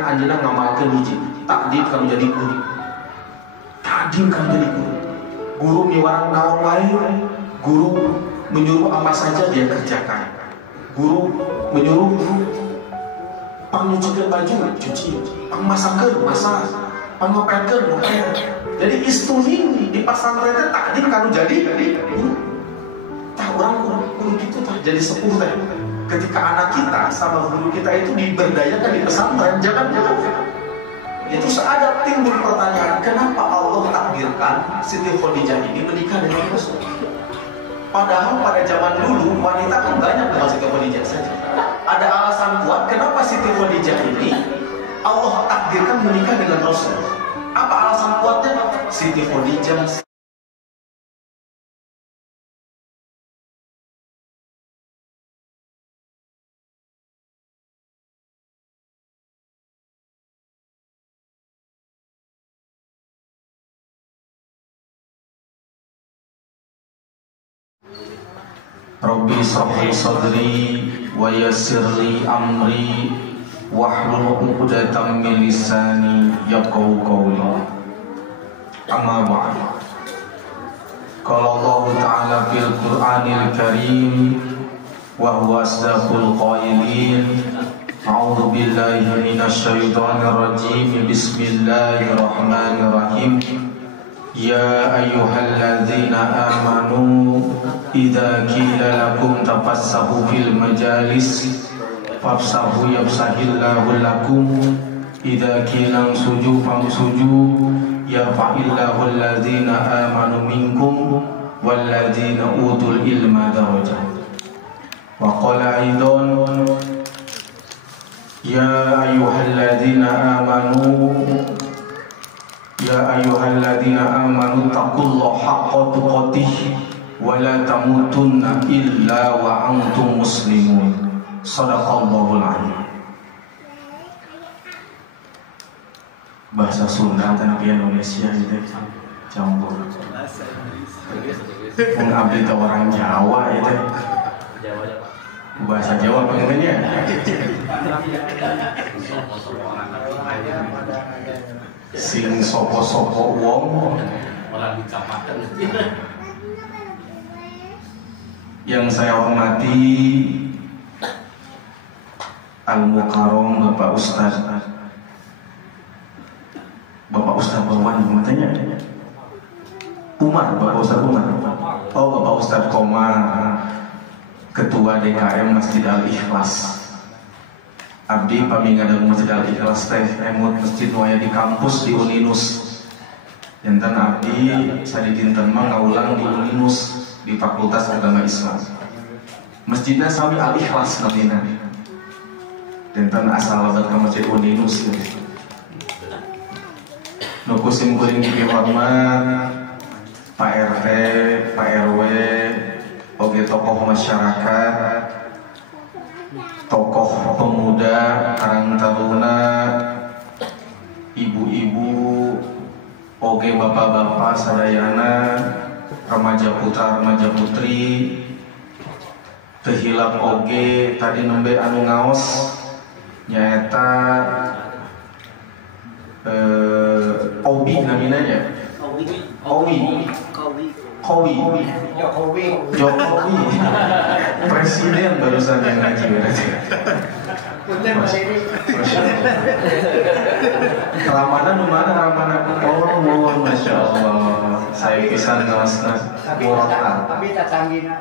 anjeunna ngamalkeun hiji takdim kamu jadi guru. Takdim kamu jadi guru. Guru miwarang naon wae, guru menyuruh apa saja dia kerjakan. Guru menyuruh pang nyucikeun baju cuci, pang masakeun masak, pang ngopetkeun ngopet. Jadi istuning di pesantren teh takdim kamu jadi guru. Tah urang guru gitu tah jadi sepuh teh. Ketika anak kita sama guru kita itu diberdayakan di pesantren, jangan itu seada timbul pertanyaan, kenapa Allah takdirkan Siti Khadijah ini menikah dengan Rasul? Padahal pada zaman dulu wanita kan banyak dengan Siti Khadijah saja. Ada alasan kuat kenapa Siti Khadijah ini Allah takdirkan menikah dengan Rasul. Apa alasan kuatnya? Siti Khadijah Rabbi shrah li sadri wa yassir li amri wahlul 'uqdatam min lisani yafqahu qawli. Amma ba'd. Qala Allah Ta'ala fil Qur'anil Karim wa huwa asdaqul qailin. A'udzu billahi minasy syaithanir rajim. Bismillahirrahmanirrahim. Ya ayyuhalladzina amanu idza qila lakum tafassahu fil majalis fafsahu yafsahillahu lakum idza qila suju famsuju yarfa'illahu alladzina amanu minkum walladzina utul ilma darajat. Wa qala aidan ya ayyuhalladzina amanu ya ayyuhalladzina amanu taqullaha haqqa tuqatih wa la tamutunna illa wa antum muslimun. Shadaqallahul azim. Bahasa Sunda tanah Indonesia itu campur. Mun abdi teh orang Jawa itu. Bahasa Jawa pengennya. Sing sopo-sopo wong orang dicamakan. Yang saya hormati Al-Mukarram Bapak Ustaz Bawan matanya Umar, Bapak Ustaz Umar. Oh, Bapak Ustaz Komar, Ketua DKM Masjid Al-Ikhlas. Abdi pamingadang Masjid Al-Ikhlas teh emut masjid waya di kampus di Uninus. Jantan abdi sadidinten mah ngaulang di Uninus di Fakultas Agama Islam. Masjidnya sami Al-Ikhlas namina. Jantan asal ke Masjid Uninus. Nu kusim kuring dihormat Pak RT, Pak RW, oge tokoh masyarakat, tokoh pemuda, karang taruna, ibu-ibu, oge bapak-bapak sadayana, remaja putra, remaja putri, tehilap oge tadi nembe anu ngaos nyaeta Obi naminanya Jokowi Presiden barusan yang ngaji berarti. Ramadan mana Ramadan? Oh, masya Allah. Saya pisan ngaosna murata. Tapi tak canggihna.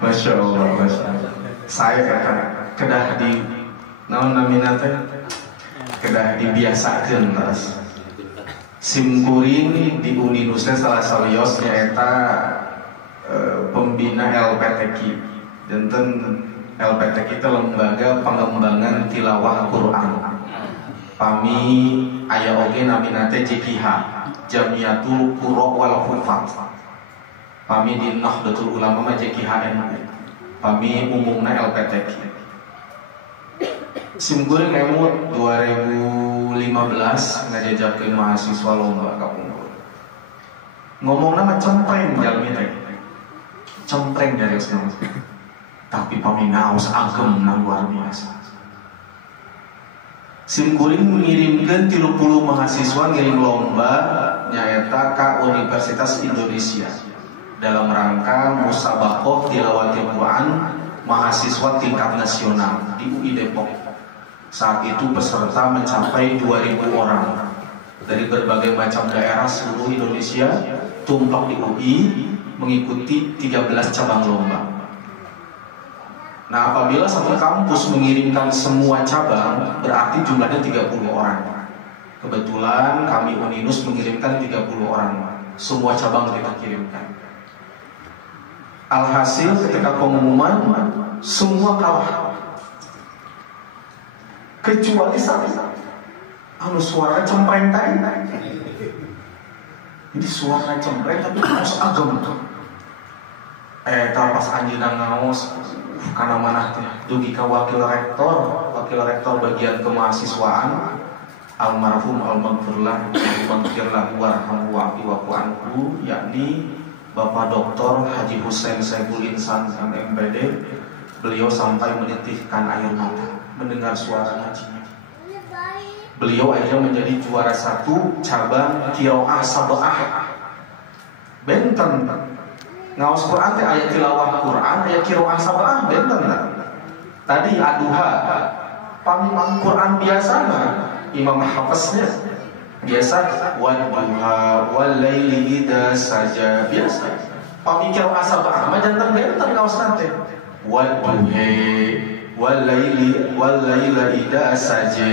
Masya Allah, masya Allah. Saya akan kedah di naon namina teh kedah dibiasakeun terus. Simkuring di Uninus salah salios nyaeta pembina LPTQ. Janten LPTQ itu lembaga pengembangan tilawah Quran. Pami aya oge namina teh JQH, Jamiatul Qurra wal Hufaz. Pami di Nahdlatul Ulama mah JQH NU. Pami umumna LPTQ. Simkuring emut 2015 ngajajakeun mahasiswa lomba kapungkur. Ngomong nama cempreng jalmi teh. Cempreng dari Islam. Tapi paminaos agem na luar biasa. Simkuring mengirimkan 30 mahasiswa ngirim lomba nyaeta ka Universitas Indonesia dalam rangka musabaqah tilawatil Quran mahasiswa tingkat nasional di UI Depok. Saat itu peserta mencapai 2.000 orang dari berbagai macam daerah seluruh Indonesia tumplak di UI mengikuti 13 cabang lomba. Nah, apabila satu kampus mengirimkan semua cabang, berarti jumlahnya 30 orang. Kebetulan kami Uninus mengirimkan 30 orang. Semua cabang kita kirimkan. Alhasil ketika pengumuman, semua kalah. Kecuali satu. Anu suara cempreng tadi. Jadi suara cempreng tapi harus agam tuh. Pas anjina ngaos karena mana dugi ka wakil rektor bagian kemahasiswaan almarhum almaghfirlah warhamhu wa'fu anhu, yakni Bapak Dr. Haji Hussein Saiful Insan MPD. Beliau sampai menitihkan air mata mendengar suara ngajinya. Beliau akhirnya menjadi juara 1 cabang qiraah sab'ah. Benten ngaos Quran teh aya tilawah Quran, aya qiraah sab'ah benten lah. Tadi aduha pamimang Quran biasa mah Imam Hafiznya biasa wadduha wal laili idza saja biasa. Pami qiraah sab'ah mah janten benten ngaos teh wadduha wal laila idza saja.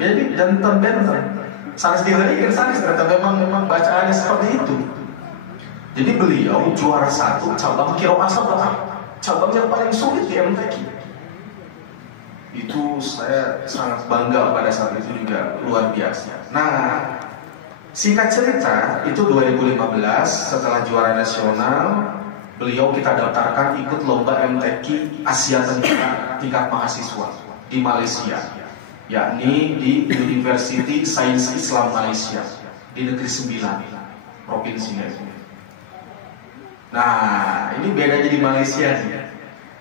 Jadi janten benten sanes diheurikeun sanes ternyata memang bacaannya seperti itu. Jadi beliau juara 1 cabang qiraah sab'ah, cabang yang paling sulit di MTQ. Itu saya sangat bangga pada saat itu juga, luar biasa. Nah, singkat cerita, itu 2015 setelah juara nasional, beliau kita daftarkan ikut lomba MTQ Asia Tenggara tingkat mahasiswa di Malaysia, yakni di University Sains Islam Malaysia di Negeri Sembilan, provinsinya. Nah, ini bedanya di Malaysia nih.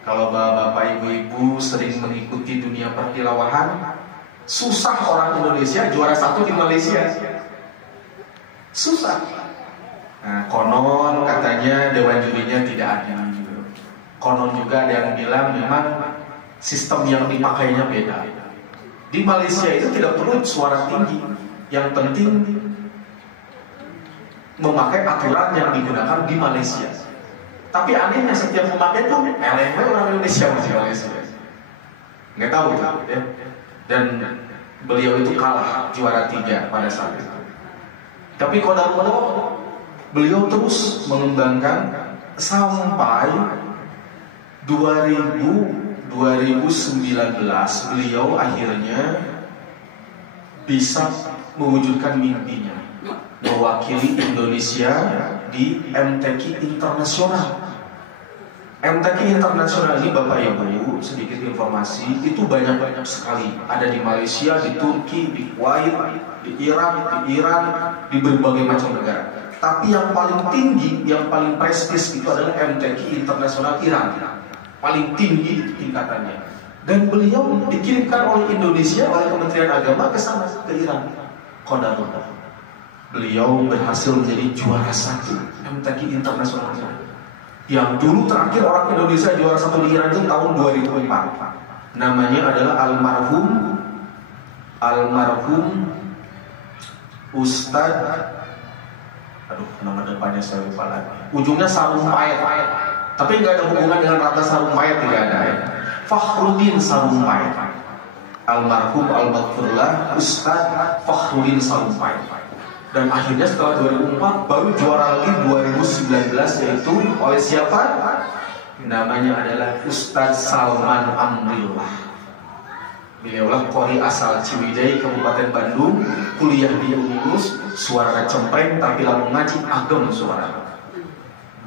Kalau bapak ibu-ibu sering mengikuti dunia pertilawahan, susah orang Indonesia juara 1 di Malaysia. Susah. Nah, konon katanya dewan jurinya tidak adil. Konon juga ada yang bilang memang sistem yang dipakainya beda. Di Malaysia itu tidak perlu suara tinggi, yang penting memakai aturan yang digunakan di Malaysia. Tapi anehnya setiap memakai itu LMW orang Indonesia masih Malaysia. Nggak tahu ya. Dan beliau itu kalah juara 3 pada saat itu. Tapi qadarullah beliau terus mengembangkan sampai 2019 beliau akhirnya bisa mewujudkan mimpinya mewakili Indonesia di MTQ internasional. MTQ internasional ini Bapak Ibu, sedikit informasi, itu banyak sekali. Ada di Malaysia, di Turki, di Kuwait, di Irak, di Iran, di berbagai macam negara. Tapi yang paling tinggi, yang paling prestis itu adalah MTQ internasional Iran. Paling tinggi tingkatannya. Dan beliau dikirimkan oleh Indonesia, oleh Kementerian Agama ke sana, ke Iran. Qadarullah. Beliau berhasil menjadi juara 1 MTQ internasional. Yang dulu terakhir orang Indonesia juara 1 di Iran itu tahun 2004. Namanya adalah almarhum Ustadz, nama depannya saya lupa lagi. Ujungnya Sarumpayat. Tapi nggak ada hubungan dengan Ratna Sarumpayat, tidak ada ya. Fakhruddin Sarumpayat. Almarhum almaghfirlah Ustadz Fakhruddin Sarumpayat. Dan akhirnya setelah 2004 baru juara lagi 2019, yaitu oleh siapa? Namanya adalah Ustadz Salman Amrillah. Beliaulah qori asal Ciwidey, Kabupaten Bandung, kuliah di Uninus, suara cempreng tapi lalu ngaji agem suara.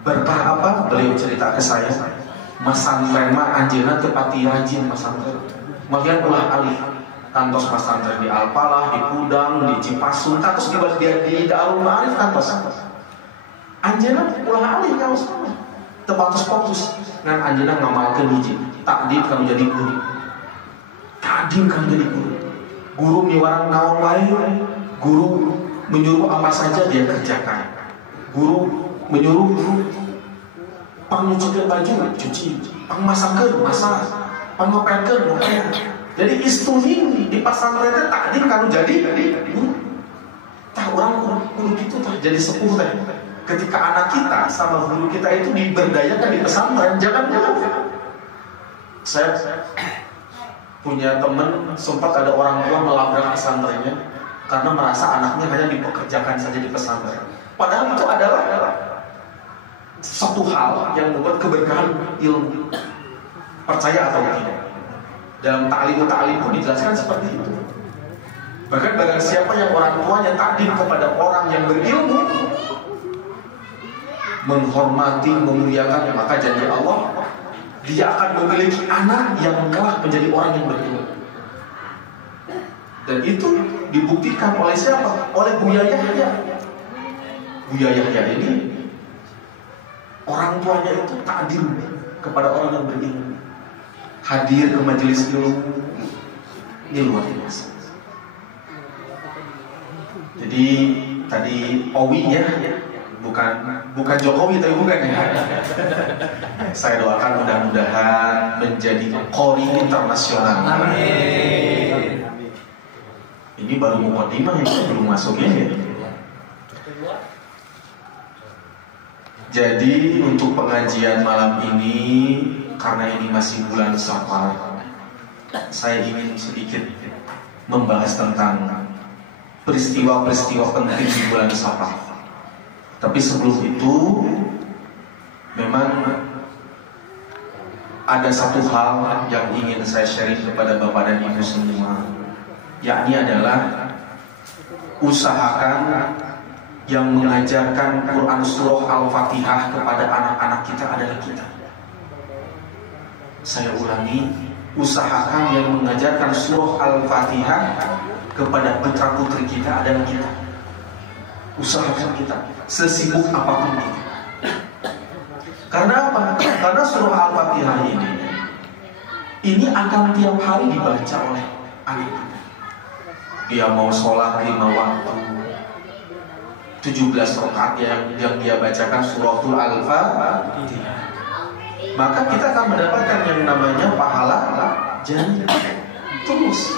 Berkah apa? Beliau cerita ke saya, masantren mah anjeunna teu pati rajin masantren. Magian ulah alih. Kantos pesantren di Alpalah, di Kudang, di Cipasung, kantos di Darul Ma'arif kantos. Anjeunna ulah alih kaos tepatus fokus ngan anjeunna ngamalkeun hiji takdim kamu jadi guru. Takdim kamu jadi guru. Guru miwarang naon wae, guru menyuruh apa saja dia kerjakan. Guru menyuruh nyucikan baju, cuci, masakeun, masak, ngopetkeun, ngopet. Jadi istuhin di pesantren teh takdim kanu jadi tah orang guru gitu tah jadi sepuh teh. Ketika anak kita sama guru kita itu diberdayakan di pesantren, jangan. Saya punya teman, sempat ada orang tua melabrak pesantrennya karena merasa anaknya hanya dipekerjakan saja di pesantren. Padahal itu adalah satu hal yang membuat keberkahan ilmu. Percaya atau tidak? Dalam ta'lim pun dijelaskan seperti itu. Bahkan barang siapa yang orang tuanya takdim kepada orang yang berilmu, menghormati, memuliakan, maka janji Allah, dia akan memiliki anak yang kelak menjadi orang yang berilmu. Dan itu dibuktikan oleh siapa? Oleh Buya Yahya. Buya Yahya ini orang tuanya itu takdim kepada orang yang berilmu, hadir ke majelis ilmu. Ini luar biasa. Jadi tadi Owi ya, bukan Jokowi tapi bukan ya. Saya doakan mudah-mudahan menjadi qori internasional. Amin. Ini baru mukadimah yang belum masuk ya. Jadi untuk pengajian malam ini, karena ini masih bulan Safar, saya ingin sedikit membahas tentang peristiwa-peristiwa penting di bulan Safar. Tapi sebelum itu, memang ada satu hal yang ingin saya sharing kepada Bapak dan Ibu semua, yakni adalah usahakan yang mengajarkan Quran Surah Al-Fatihah kepada anak-anak kita adalah kita. Saya ulangi, usahakan yang mengajarkan Surah Al-Fatihah kepada putra-putri kita adalah kita. Usahakan kita, sesibuk apapun kita. Karena apa? Karena Surah Al-Fatihah ini akan tiap hari dibaca oleh anak kita. Dia mau sholat 5 waktu, 17 rakaat yang dia bacakan suratul Al-Fatihah, maka kita akan mendapatkan yang namanya pahala jannah terus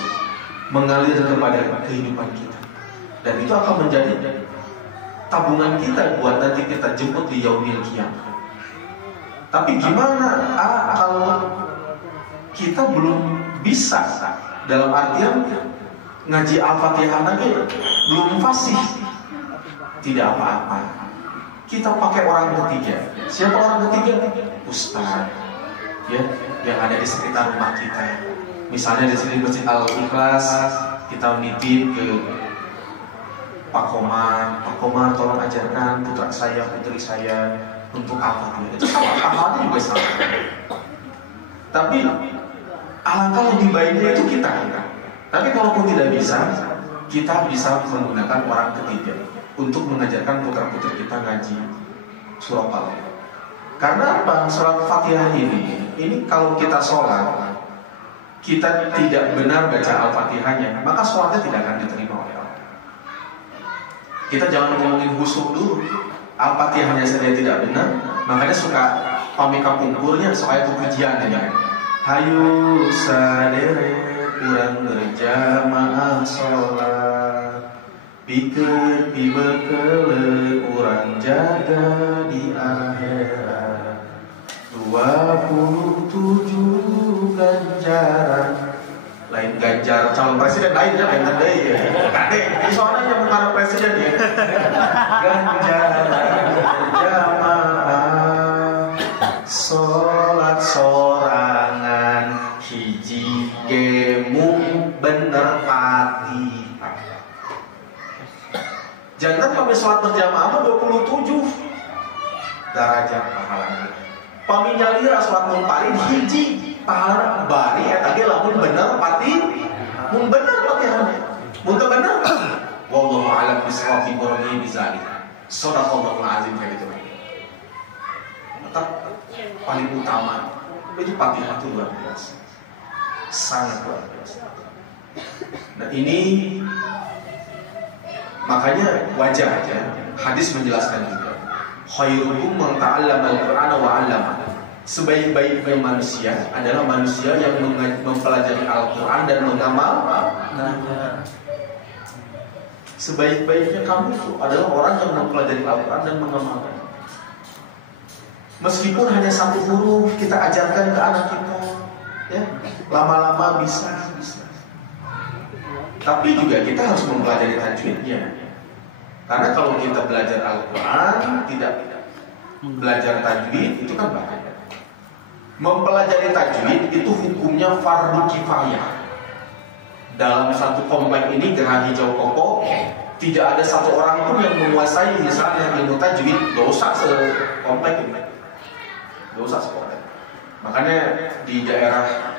mengalir kepada kehidupan kita, dan itu akan menjadi tabungan kita buat nanti kita jemput di yaumil qiyamah. Tapi gimana kalau kita belum bisa, dalam artian ngaji Al-Fatihah lagi belum fasih? Tidak apa-apa, kita pakai orang ketiga. Siapa orang ketiga? Ustaz, ya, yang ada di sekitar rumah kita. Misalnya di sini Masjid Al-Ikhlas, kita nitip ke Pak Komar, tolong ajarkan putra saya, putri saya untuk apa? Itu sama, pahalanya juga sama. Tapi alangkah lebih baiknya itu kita. Tapi kalaupun tidak bisa, kita bisa menggunakan orang ketiga untuk mengajarkan putra-putri kita ngaji surah Al-Fatihah. Karena apa? Surah Al-Fatihah ini kalau kita sholat, kita tidak benar baca Al-Fatihahnya, maka sholatnya tidak akan diterima oleh Allah. Kita jangan ngomongin khusyuk dulu, Al-Fatihahnya saja tidak benar, makanya suka pamika pungkurnya soal pujian ya. Hayu sadere kurang berjamaah sholat, pikir dibekele urang jaga di akhirat, 27 ganjaran. Lain ganjar calon presiden lainnya lain tanda ya. Kade, ini soalnya yang mengarah presiden ya. Ganjaran jamaah sholat sorangan hiji gemu bener pati. Jangan kami sholat berjamaah 27 derajat pahalanya. Paminyalira sholat mumparin hiji pahala bari eta lamun bener pati, mun bener patihannya. Mun teu bener, wallahu a'lam bishawab bi bizalik. Shadaqallahul azim kayak gitu. Tetap paling utama itu Fatihah itu luar biasa. Sangat luar biasa. Nah ini makanya wajar ya, hadis menjelaskan juga, khairukum man ta'allama al-Qur'ana wa 'allama. Sebaik-baiknya manusia adalah manusia yang mempelajari Al-Quran dan mengamalkannya. Sebaik-baiknya kamu itu adalah orang yang mempelajari Al-Quran dan mengamalkannya. Meskipun hanya satu huruf kita ajarkan ke anak kita, ya, lama-lama bisa. Tapi juga kita harus mempelajari tajwidnya. Karena kalau kita belajar Al-Quran tidak belajar tajwid itu kan bahaya. Mempelajari tajwid itu hukumnya fardu kifayah. Dalam satu komplek ini Gerah Hijau Koko tidak ada satu orang pun yang menguasai misalnya ilmu tajwid, dosa sekomplek ini. Dosa sekomplek. Makanya di daerah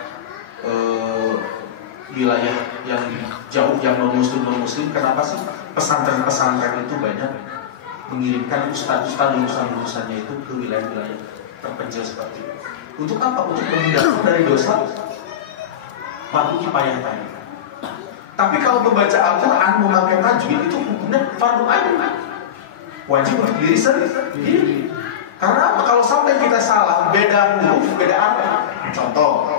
wilayah yang jauh yang non-muslim, kenapa sih pesantren-pesantren itu banyak mengirimkan ustadz-ustadz lulusan-lulusannya itu ke wilayah-wilayah terpencil seperti itu? Untuk apa? Untuk menghindarkan dari dosa fardu kifayah tadi. Tapi kalau membaca Al-Quran memakai tajwid itu hukumnya fardu ain, wajib untuk diri sendiri. Karena apa? Kalau sampai kita salah, beda huruf, beda arti. Contoh,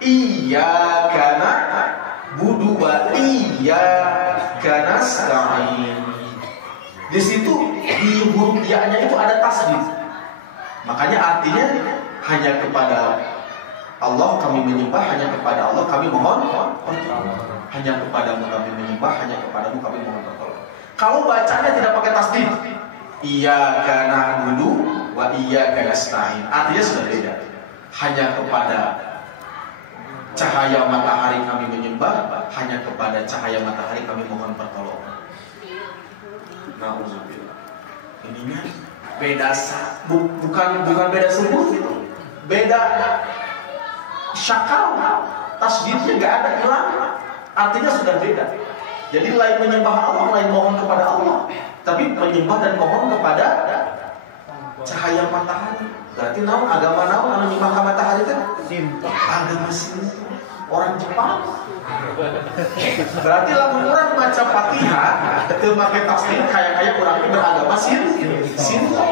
iyyaka na'budu wa iyyaka nasta'in. Di situ di huruf ya-nya itu ada tasdid. Makanya artinya hanya kepada Allah kami menyembah, hanya kepada Allah kami mohon pertolongan. Hanya kepadamu kami menyembah, hanya kepadamu kami mohon pertolongan. Kalau bacanya tidak pakai tasdid, iyyaka na'budu wa iyyaka nasta'in, artinya sudah beda. Hanya kepada cahaya matahari kami menyembah, hanya kepada cahaya matahari kami mohon pertolongan. Nauzubillah. Ininya beda bukan beda suku itu, beda syakal, tasdidnya nggak ada, hilang, artinya sudah beda. Jadi lain menyembah Allah, lain mohon kepada Allah, tapi menyembah dan mohon kepada cahaya matahari. Berarti naon agama naon anu nyembah ka matahari teh? Agama Sinto, orang Jepang. Berarti lamun urang maca Fatihah teu make tasdid kaya urang teh beragama Sinto.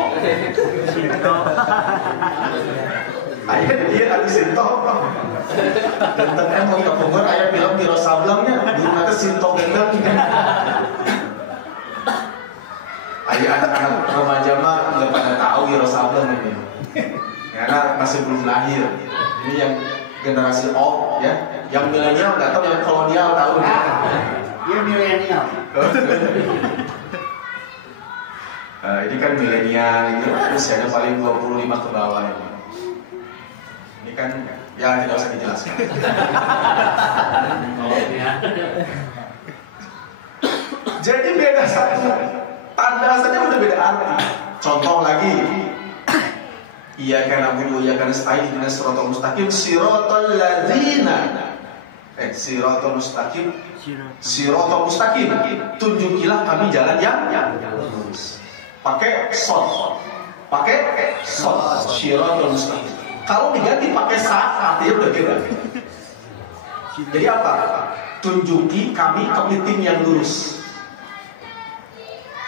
Aya ieu anu Sinto. Genteng mau ka Bogor aya film Wiro Sablengnya, guruna teh Sinto gendeng. Aya anak-anak remaja mah enggak pada tahu Wiro Sableng ini. Karena masih belum lahir. Ini yang generasi old ya. Yang milenial nggak tahu, yang kolonial tahu. Dia milenial. Ini kan milenial, ini usianya paling 25 ke bawah ini. Ini kan ya tidak usah dijelaskan. Jadi beda satu, tanda saja udah beda arti. Contoh lagi, iyyaka na'budu wa iyyaka nasta'in ihdinas siratal mustaqim siratal ladzina siratal mustaqim, tunjukilah kami jalan yang lurus. Pakai shod, siratal mustaqim. Kalau diganti pakai sa, artinya udah beda. Jadi apa? Tunjuki kami kepiting yang lurus.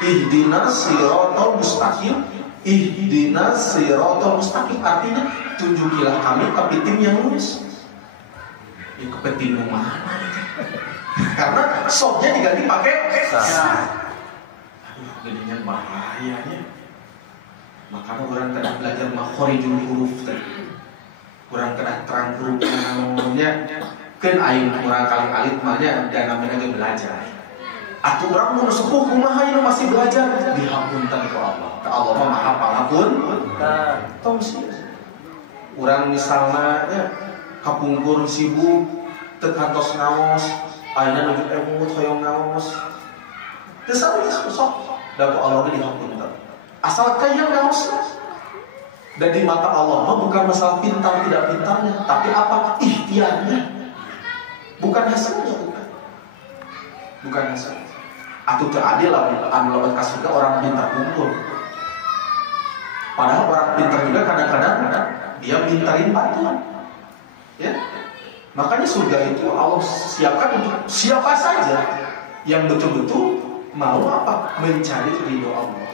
Ihdinas siratal mustaqim, ihdinas siratal mustaqim, artinya tunjukilah kami kepiting yang lurus. Ini kepiting mana? Karena sodnya diganti pakai sa. Aduh, jadinya bahayanya. Makanya orang kena belajar makhorijul huruf tadi. Orang kena terang hurufnya. Kan aing kurang kali alit mahnya dan namanya belajar. Aku orang mau sepuh kumaha ini masih belajar. Dihampunkan ke Allah. Ke Allah mah maha pangampun. Tahu sih. Orang misalnya ya, kapungkur sibuk tekantos naos, ayeuna nuju emut hoyong naos. Teu saeueus sok da ku Allah dihampunkan. Asal kaya naos. Dan di mata Allah mah bukan masalah pintar tidak pintarnya, tapi apa? Ikhtiarnya. Bukan hasilnya, bukan hasilnya. Atuh teu adil lah anu lewat ka surga orang pintar kumpul. Padahal orang pintar juga kadang-kadang dia mintarin bantuan. Ya. Makanya surga itu Allah siapkan untuk siapa saja yang betul-betul mau apa? Mencari ridho Allah.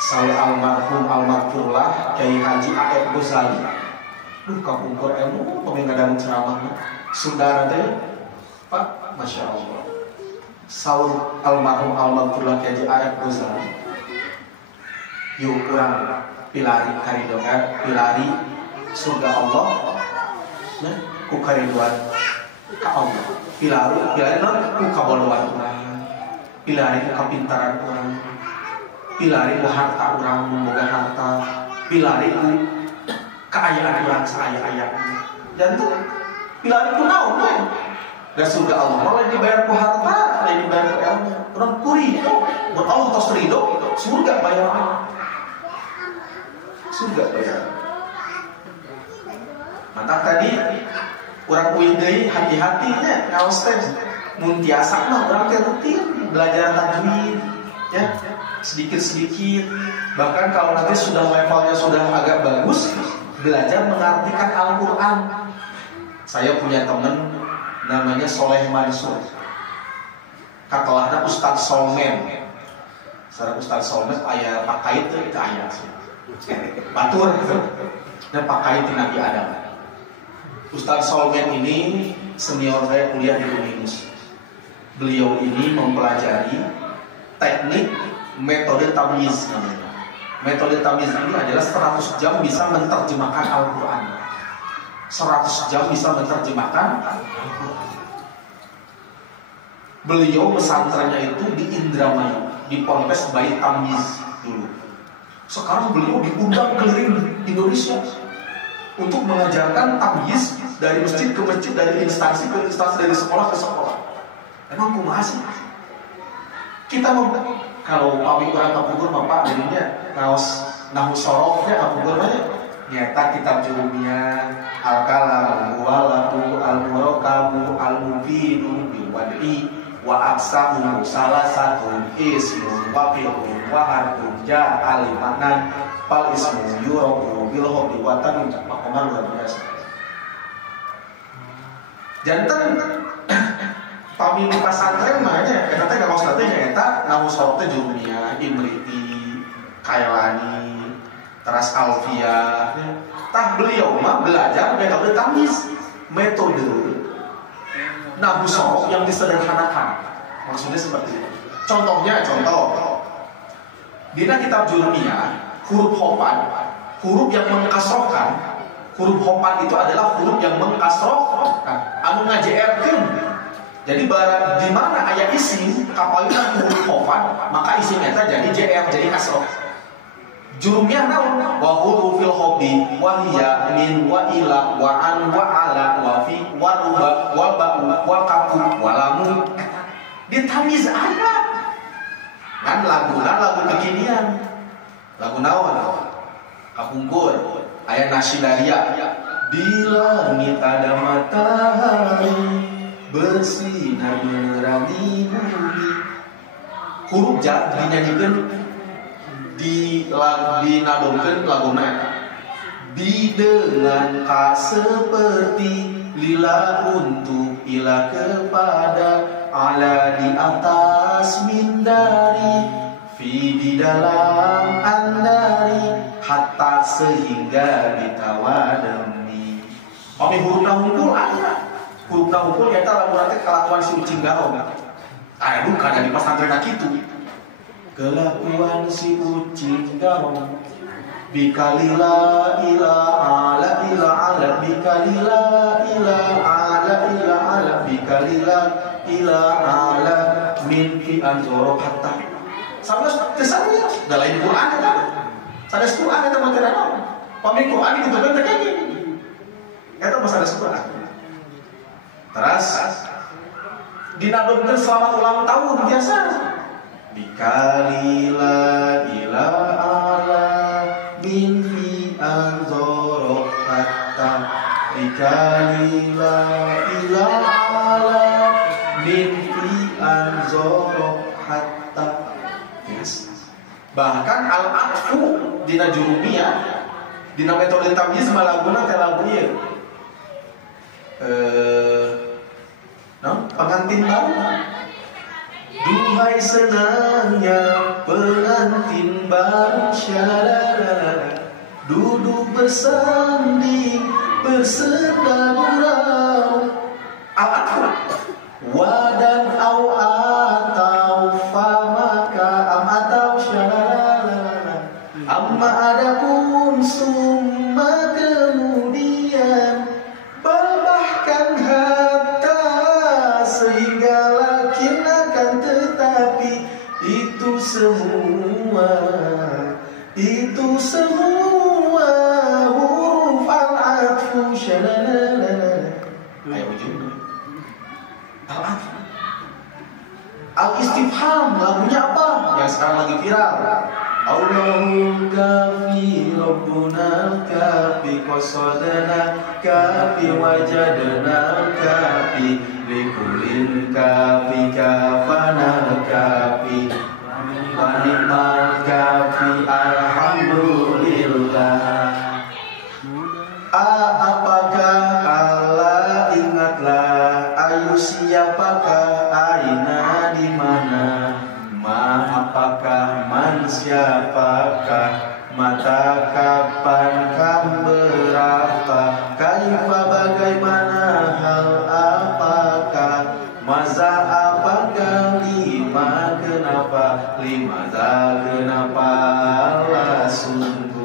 Saya almarhum almarhumlah Kiai Haji A.F. Ghazali. Kapungkur ilmu pemengadang ceramah Sunda teh Pak, Masya Allah. Saur almarhum almarhumlah Kiai Haji A.F. Ghazali. Yuk kurang pilari karidoan, pilari surga Allah. Nah, ku kariduan ka Allah. Pilari non ku kabodohan urang. Pilari ku kapintaran urang. Pilari ku harta urang memboga harta. Pilari ku kaayaan urang saaya-aya. Dan tuh pilari ku naon we. Dan surga Allah mulai dibayar ku harta, mulai dibayar ku ilmu. Urang kuri itu, mun Allah tos ridho, surga bayar. Surga bayar. Mantap tadi urang uih deui hati-hati nya ngaos teh. Mun tiasa mah urang teh rutin belajar tajwid ya, sedikit-sedikit. Bahkan kalau nanti sudah levelnya sudah agak bagus, belajar mengartikan Al-Qur'an. Saya punya teman namanya Soleh Mansur. Kakelahna Ustaz Solmen. Sareng Ustaz Solmen aya pakai teh itu aya sih. Batur dan pakai Nabi Adam. Ustaz Solmen ini senior saya kuliah di Uninus. Beliau ini mempelajari teknik metode tamyiz namanya. Metode tamyiz ini adalah 100 jam bisa menerjemahkan Al-Quran. 100 jam bisa menerjemahkan Al-Quran. Beliau pesantrennya itu di Indramayu, di Ponpes Bait Tamyiz dulu. Sekarang beliau diundang keliling Indonesia untuk mengajarkan tamyiz dari masjid ke masjid, dari instansi ke instansi, dari sekolah ke sekolah. Emang kumaha sih? Kita kalau pamit kurang kapungkur bapak jadinya ngaos nahu sorofnya kapungkur banyak. Nyata kitab jurumiyah, al-kalam, walaku, al-murakabu, al-mubinu, biwad'i, wa aksamu, salah satu ismu, wafirun, waharun, ja'alimanan, pal ismu, yurobu, bilhobi, watan, makoman luar biasa. Jantan pami di pasantren makanya kita teh ngaos teh nyaeta nahu sorofnya jurumiyah, imriti, kailani, teras alfiyah. Tah beliau mah belajar metode tamyiz, metode nahu sorof yang disederhanakan. Maksudnya seperti itu. Contohnya, dina kitab jurumiyah, huruf hopan, huruf yang mengkasrohkan. Huruf hopan itu adalah huruf yang mengkasrohkan. Anu ngajeerkeun. Jadi barang di mana aya isim kapalina huruf hopan, maka isimnya jadi JR, jadi kasroh. Jurumiyah naon? Wa hurufil hobi wa hiya min wa ila wa an wa ala wa fi wa ruba wa ba'u wa kafu wa lamu. Di tamyiz ada. Kan lagu kekinian. Lagu naon? Kapungkur. Aya Nasyidaria. Di langit ada matahari bersinar menerangi bumi. Huruf jar dinyanyikan dinadongkeun laguna dengan ka seperti lila untuk ila kepada ala di atas mindari fi di dalam andari hatta sehingga ditawademi. Kami huruf nahungkul ada. Huruf nahungkul nyata lamun teh kelakuan si ucing garong. Aya bukan dari pasantren kitu. Kelakuan si ucing garong bikalila ila ala ila ala bikalila ila ala ila ala bikalila ila ala min fi anzoro kata sama kesannya dalam Quran kan ada Quran itu materi apa pamit Quran itu kan kayak gini itu masalah Quran terus dinadongkeun selamat ulang tahun biasa bikalila ila ala min fi anzoro hatta bikalila ila ala min fi anzoro hatta. Yes. Bahkan al-atfu dina jurumiyah dina metode tamyiz malaguna teh lagu ieu pengantin baru. Duhai senangnya pengantin baru, syarara, duduk bersanding bersenda gurau. Wadan au atau famaka am atau syarara, amma adapun summa kemudian, bahkan hatta sehingga lakin akan tetapi, itu semua huruf al-atfu syarara. Ayo ujung al-atfu. Al-istifham lagunya apa? Yang sekarang lagi viral. Allahul kafi Rabbuna kafi qasadana kafi wajadana kafi likulin kafi kafana kafi wanimal kafi alhamdulillah. Apakah Allah, ingatlah. Ayu siapakah, aina di mana. Ma apakah, man siapakah. Mata kapan, kam berapa. Kaifa bagaimana, hal apakah. Maza apakah, lima kenapa. Limaza kenapa, la sungguh.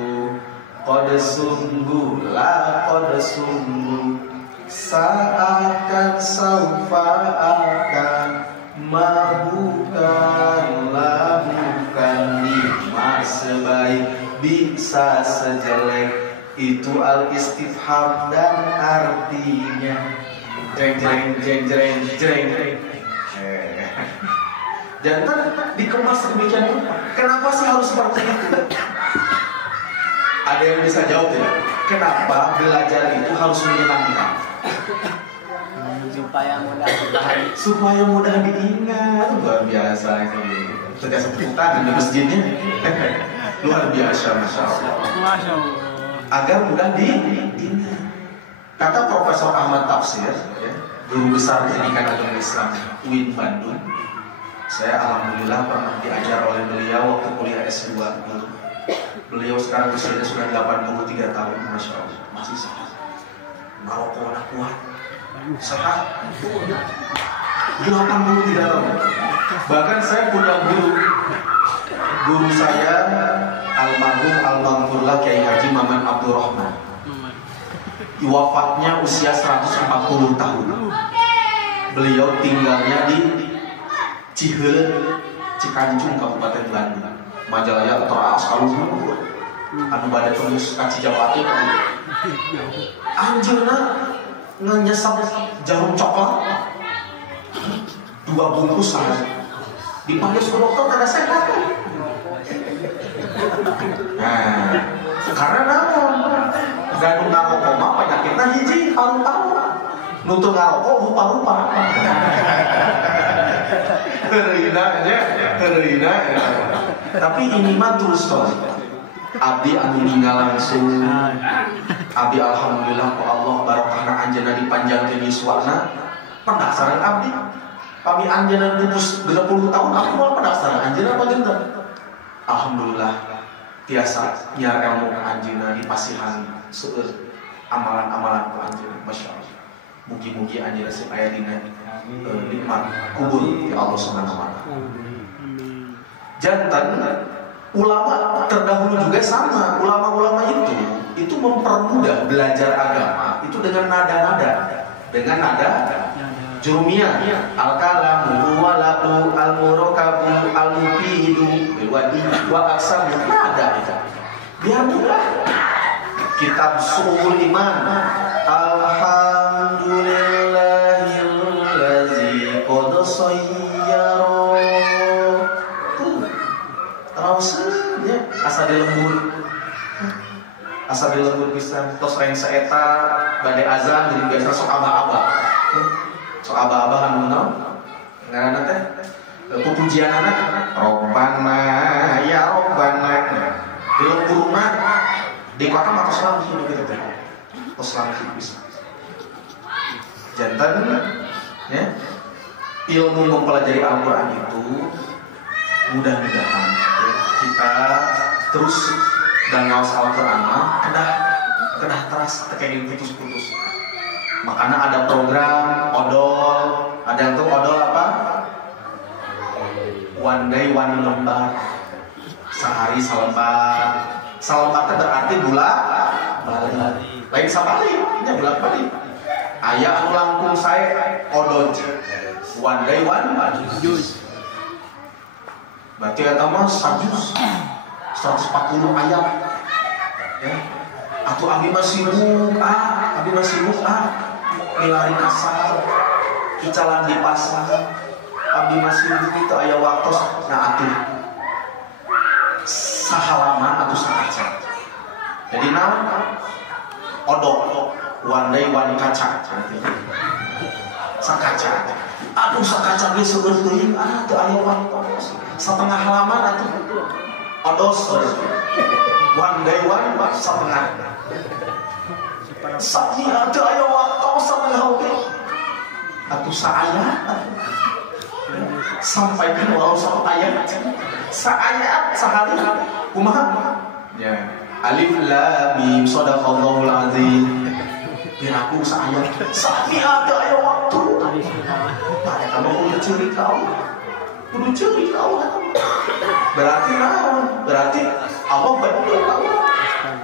Qad sungguh, la qad sungguh. Seakan saufa akan, ma bukan, la bukan. Lima sebaik, bisa sejelek. Itu al-istifham dan artinya jeng jeng jeng jeng jeng. Jangan dikemas demikian rupa. Kenapa sih harus seperti itu? Ada yang bisa jawab ya? Kenapa belajar itu harus menyenangkan? Supaya mudah diingat. Luar biasa ini. Sudah tepuk tangan di masjidnya. Luar biasa, masya Allah. Agar mudah diingat. Kata Profesor Ahmad Tafsir, ya, guru besar pendidikan agama Islam UIN Bandung. Saya alhamdulillah pernah diajar oleh beliau waktu kuliah S2. Beliau sekarang usianya sudah 83 tahun, masya Allah, masih sehat. Maroko anak kuat, sehat. 83 tahun. Bahkan saya punya guru saya almarhum almarhumullah Kiai Haji Maman Abdurrahman. Wafatnya usia 140 tahun. Beliau tinggalnya di Ciheun, Cikanjung, Kabupaten Bandung. Majalaya teras kalau anu bade tembus ka Cijapati kan. Anjeunna ngenyesap jarum coklat 2 bungkus saja. Dipanggil ke dokter kada sehat. Nah, karena naon? Ganu ngarokok mah penyakitna hiji paru-paru. Nu teu ngarokok rupa-rupa. Terina. Tapi ini mah true story. Abdi anu ninggal langsung. Abdi alhamdulillah ku Allah barokahna anjeunna dipanjangkeun yuswana. Pendaftaran abdi. Pami anjeunna dupus 30 tahun aku moal pendaftaran anjeunna apa geunteu? Alhamdulillah tiasa nyiar ilmu ka anjeunna dipasihan seueur amalan-amalan ku anjeunna, masyaallah. Mugi-mugi anjeunna sing aya dina nikmat kubur di Allah Subhanahu wa taala. Jantan ulama terdahulu juga sama. Ulama-ulama itu mempermudah belajar agama itu dengan nada-nada, dengan nada jurumiyah. Al-kalamu walaqu al-murakabu al-mufidu bilwadi wa aksamu, nada itu. Biar mudah. Kitab Su'ul Iman. Alhamdulillahilladzi qad sayyara. Terusnya asa dilembur pisan. Tos reng saeta bade azan jadi biasa sok aba-aba. Sok aba-aba anu naon? Ngaranna teh pupujianana Robbana ya Robbana. Dilembur mah di kota mah tos langsung gitu teh. Tos langsung pisan. Jantan ya, ilmu mempelajari Al-Quran itu mudah-mudahan ya, kita terus dan ngawas Al-Quran kedah teras kayak putus-putus. Makanya ada program odol, ada yang tuh odol apa? One day one lembar, sehari salembar. Salembar berarti bulan lain sabali, ini bulan balik. Ayah anu langkung saya odol one day one juz. Berarti ya mah sajus 140 ayat. Ya. Atau abi masih sibuk ngelari kasar, kicalan di pasar. Abi masih itu ayah waktu nah atuh sahalaman atau sakaca. Jadi naon odok one day one kaca sakaca. Aduh sakaca ge seueur teuing teu aya waktu setengah halaman atuh odos one day one setengah sakti teu aya waktu setengah oge atuh saayat sampaikan walau satu ayat saayat sehari kumaha ya alif lam mim shadaqallahul azim diraku saayat sakti teu aya waktu eta mah kudu ceurik kau berarti naon berarti Allah betul tahu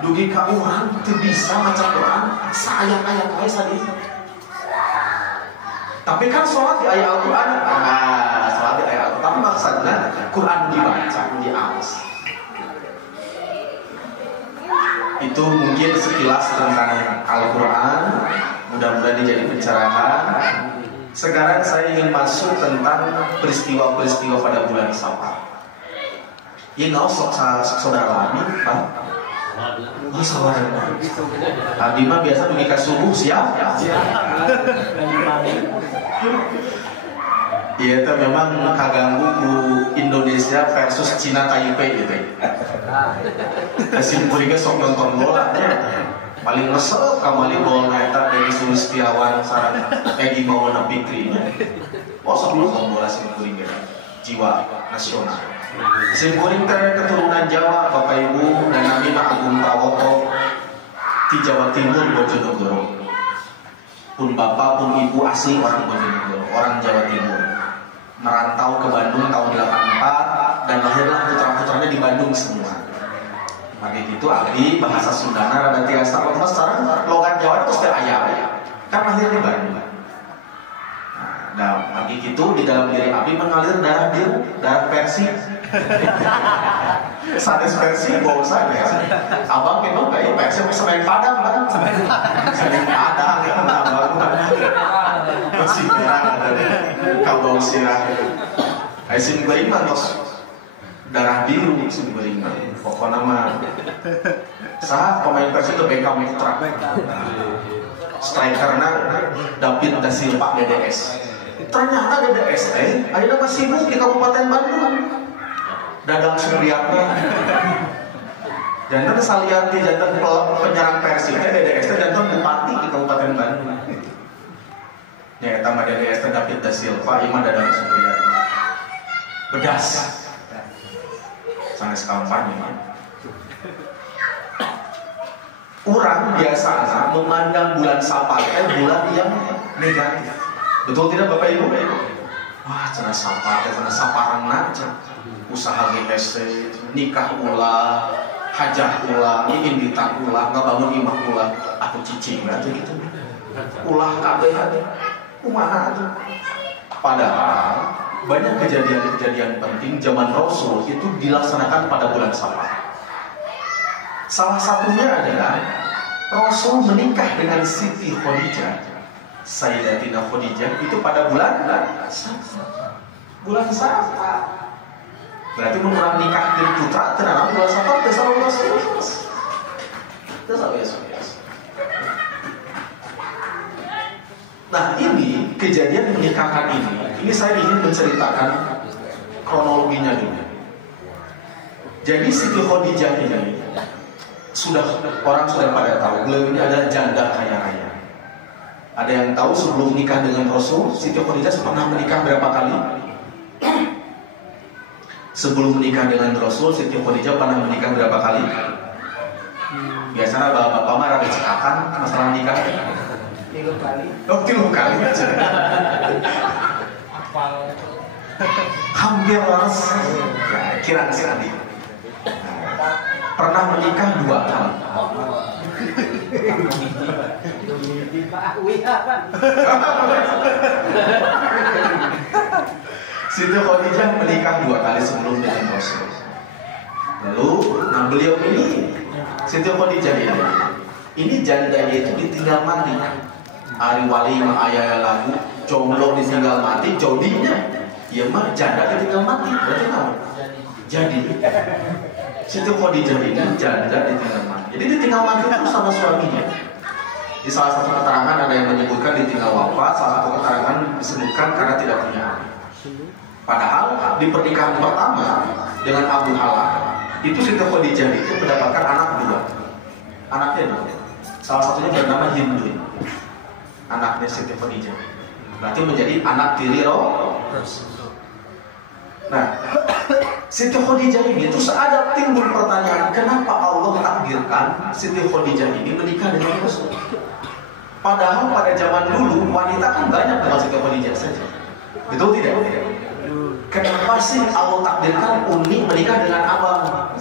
dugi ka urang teu bisa maca Quran saayat-ayat wae sadina. Tapi kan sholat di ayat Al-Quran, sholat di ayat Al-Quran, tapi maksudnya Quran dibaca, diawas. Itu mungkin sekilas tentang Al-Quran, mudah-mudahan dijadi pencerahan. Sekarang saya ingin masuk tentang peristiwa-peristiwa pada bulan Safar. Ya nggak usah saudara lami, Pak. Oh saudara. Abi mah biasa menikah subuh siap. Iya itu memang kaganggu ku Indonesia versus Cina Taipei gitu. Kasih kuriga sok nonton bola paling ngesel kamali bola eta dari Sulistiawan sareng Egi Maulana Fikri. Oh sok nonton bola sih kuriga jiwa nasional. Sim kuring teh keturunan Jawa Bapak Ibu dan Nabi Agung Prawoto di Jawa Timur Bojonegoro. Pun bapak pun ibu asli orang Bojonegoro, orang Jawa Timur. Merantau ke Bandung tahun 84 dan lahirlah putra-putranya di Bandung semua. Maka gitu Abi bahasa Sundana rada tiasa lemes sekarang logat Jawa itu teh aya kan lahir di Bandung. Nah, pagi gitu di dalam diri Abi mengalir darah biru, darah Persia. Sanes Persia bawa saya. Abang memang kayak Persia semain Padang kan? Semain Padang ya, abang. Masih merah ada kabau sirah. Aisin beriman tos darah biru aisin beriman. Pokoknya mah saat pemain Persia itu Beckham Putra. Strikernya David da Silva DDS. Ternyata DDS ayeuna mah sibuk di Kabupaten Bandung. Dadang Supriyatna. Jantan salianti jantan penyerang Persib DDS jantan bupati di Kabupaten Bandung. Ya eta mah DDS David da Silva, ieu mah Dadang Supriyatna. Bedas. Sanes kampanye. Orang biasa memandang bulan Safar bulan yang negatif. Betul tidak Bapak Ibu? Wah, cenah Safar, cenah Safaran aja. Usaha GSC, nikah ulah, hajah ulah, ingin ditang ulah, ngabangun imah ulah, aku cicing aja gitu. Ulah kabeh aja. Kumaha aja. Padahal banyak kejadian-kejadian penting zaman Rasul itu dilaksanakan pada bulan Safar. Salah satunya adalah Rasul menikah dengan Siti Khadijah, Sayyidatina Khadijah itu pada bulan Safar. Bulan Safar. Berarti menurut nikah dengan putra tenang bulan Safar besar bulan Safar. Nah ini kejadian pernikahan ini saya ingin menceritakan kronologinya dulu. Jadi Siti Khadijah ini orang sudah pada tahu beliau ini adalah janda kaya raya. Ada yang tahu sebelum nikah dengan Rasul, Siti Khadijah pernah menikah berapa kali? Sebelum menikah dengan Rasul, Siti Khadijah pernah menikah berapa kali? Biasanya bapak-bapak mah rada cekakan masalah nikah. 3 kali. Oh, 3 kali aja. Hampir laras. Ya, kira sekali. Pernah menikah 2 kali. Siti Khadijah menikah 2 kali sebelum dengan Rasul. Lalu, beliau ini Siti Khadijah ini jandanya itu ditinggal mati. Ari wali mah aya lagu jomblo ditinggal mati, jodinya ya mah janda ditinggal mati. Berarti tahu. Jadi Siti Khadijah ini janda ditinggal mati. Jadi ditinggal mati itu sama suaminya. Di salah satu keterangan ada yang menyebutkan ditinggal wafat, salah satu keterangan disebutkan karena tidak punya anak. Padahal di pernikahan pertama dengan Abu Halah itu Siti Khadijah itu mendapatkan anak 2. Anaknya 2. Salah satunya bernama Hindu. Anaknya Siti Khadijah. Berarti menjadi anak tiri Rasul. Nah, Siti Khadijah ini terus ada timbul pertanyaan, kenapa Allah takdirkan Siti Khadijah ini menikah dengan Rasul? Padahal pada zaman dulu wanita kan banyak dengan Siti Khadijah saja. Betul tidak? Kenapa sih Allah takdirkan Uni menikah dengan abang?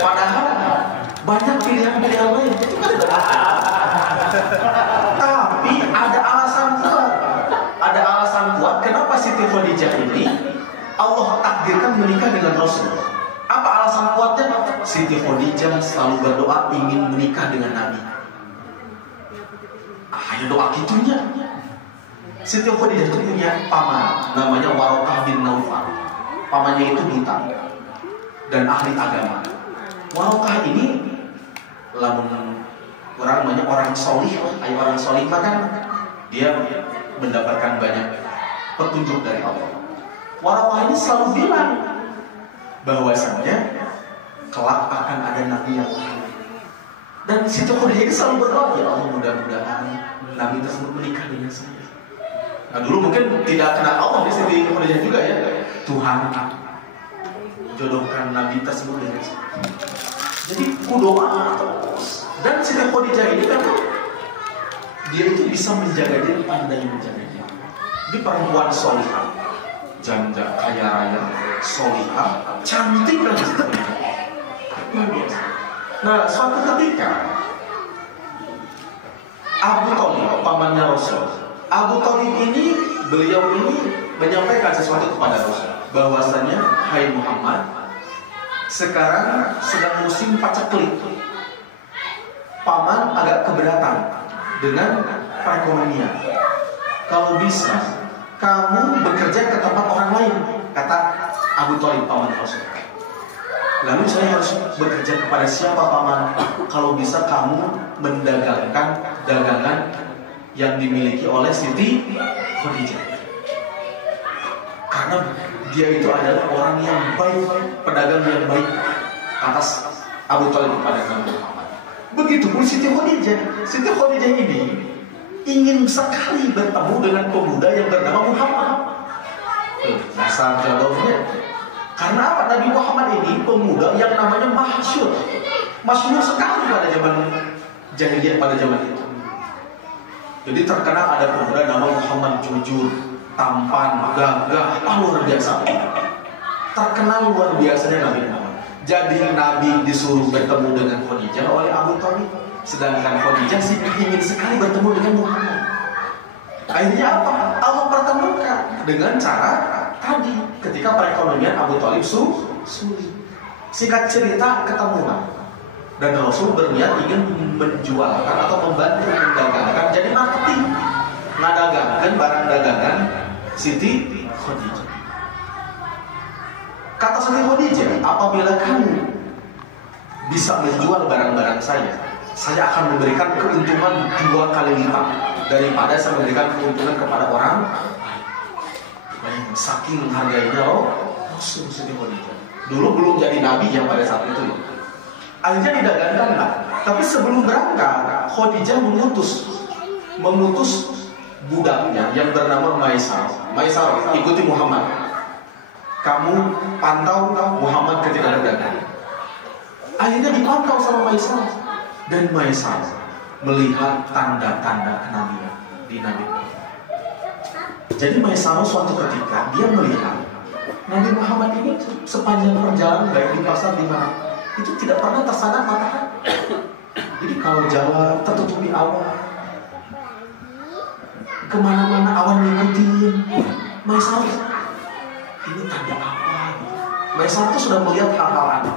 Padahal banyak pilihan-pilihan lain. Tapi ada alasan kuat. Ada alasan kuat kenapa Siti Khadijah ini Allah takdirkan menikah dengan Rasul. Apa alasan kuatnya? Siti Khadijah selalu berdoa ingin menikah dengan Nabi. Ayo doa gitunya. Siti Khadijah itu punya paman namanya Warokah bin Naufal. Pamannya itu buta dan ahli agama. Warokah ini lamun orang banyak orang solih, orang solih kan dia mendapatkan banyak petunjuk dari Allah. Warokah ini selalu bilang bahwasanya kelak akan ada nabi yang lain. Dan Siti Khadijah ini selalu berdoa, ya Allah mudah-mudahan nabi tersebut menikah dengan saya. Nah dulu mungkin tidak kenal Allah di Siti Khadijah juga ya. Tuhan jodohkan nabi tersebut dengan saya. Jadi doa terus. Dan Siti Khadijah ini kan dia itu bisa menjaga diri, pandai menjaga diri. Di perempuan solihah, janda kaya raya, solihah, cantik dan seterusnya. Nah suatu ketika Abu Thalib, pamannya Rasul, Abu Thalib ini, beliau ini menyampaikan sesuatu kepada Rasul, bahwasanya, hai Muhammad, sekarang sedang musim paceklik. Paman agak keberatan dengan perekonomian. Kalau bisa, kamu bekerja ke tempat orang lain, kata Abu Thalib, paman Rasul. Lalu saya harus bekerja kepada siapa, paman? Kalau bisa kamu mendagangkan dagangan yang dimiliki oleh Siti Khadijah. Karena dia itu adalah orang yang baik, pedagang yang baik, atas Abu Thalib kepada Nabi Muhammad. Begitupun Siti Khadijah. Siti Khadijah ini ingin sekali bertemu dengan pemuda yang bernama Muhammad. Dasar jodohnya. Karena apa? Nabi Muhammad ini pemuda yang namanya masyhur. Masyhur sekali pada zaman jahiliyah pada zaman itu. Jadi terkenal ada pemuda nama Muhammad jujur, tampan, gagah, luar biasa. Terkenal luar biasanya Nabi Muhammad. Jadi Nabi disuruh bertemu dengan Khadijah oleh Abu Thalib. Sedangkan Khadijah sih ingin sekali bertemu dengan Muhammad. Akhirnya apa? Allah pertemukan dengan cara tadi ketika perekonomian Abu Thalib sulit. Singkat cerita ketemuan. Dan Rasul berniat ingin menjualkan atau membantu mendagangkan, jadi marketing, ngadagangkan barang dagangan Siti Khadijah. Kata Siti Khadijah, apabila kamu bisa menjual barang-barang saya akan memberikan keuntungan 2 kali lipat daripada saya memberikan keuntungan kepada orang lain. Saking harganya Rasul Siti Khadijah. Dulu belum jadi nabi yang pada saat itu. Akhirnya didagangkan lah. Tapi sebelum berangkat, Khadijah mengutus mengutus budaknya yang bernama Maisar. Maisar, ikuti Muhammad. Kamu pantau Muhammad ketika berdagang. Akhirnya dipantau sama Maisar, dan Maisar melihat tanda-tanda kenabian di Nabi Muhammad. Jadi Maisar suatu ketika dia melihat Nabi Muhammad ini sepanjang perjalanan baik di pasar di mana itu tidak pernah tersadar matahari. Jadi kalau jalan tertutupi awan, kemana-mana awan ngikutin. Maisar ini tanda apa? Maisar itu sudah melihat hal-hal aneh.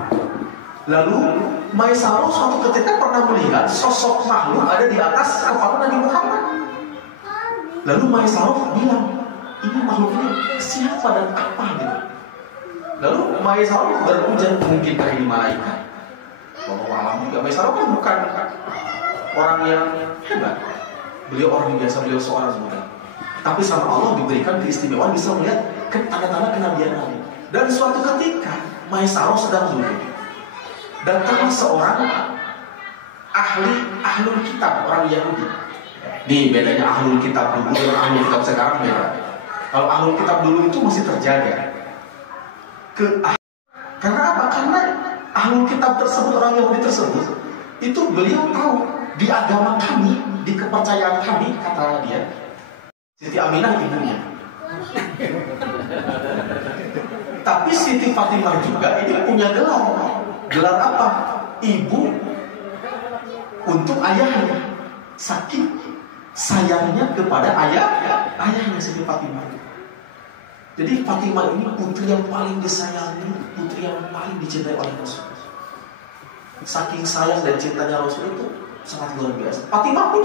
Lalu Maisar suatu ketika pernah melihat sosok makhluk ada di atas kepala Nabi Muhammad. Lalu Maisar bilang, ini makhluk ini siapa dan apa gitu. Lalu Maisar berujar, mungkinkah ini malaikat? Wallahu a'lam juga. Maisar kan bukan orang yang hebat. Beliau orang biasa, beliau seorang muda. Tapi sama Allah diberikan keistimewaan bisa melihat tanda-tanda kenabian Nabi. Dan suatu ketika Maisar sedang duduk, datang seorang ahlul kitab, orang Yahudi. Nih bedanya ahlul kitab dulu dengan ahlul kitab sekarang beda. Kalau ahlul kitab dulu itu masih terjaga. Karena apa? Karena ahlul kitab tersebut, orang Yahudi tersebut, itu beliau tahu di agama kami, di kepercayaan kami, kata dia, Siti Aminah ibunya. Tapi Siti Fatimah juga ini punya gelar. Gelar apa? Ibu untuk ayahnya. Saking sayangnya kepada ayahnya Siti Fatimah. Jadi Fatimah ini putri yang paling disayangi, putri yang paling dicintai oleh Rasul. Saking sayang dan cintanya Rasul itu sangat luar biasa. Fatimah pun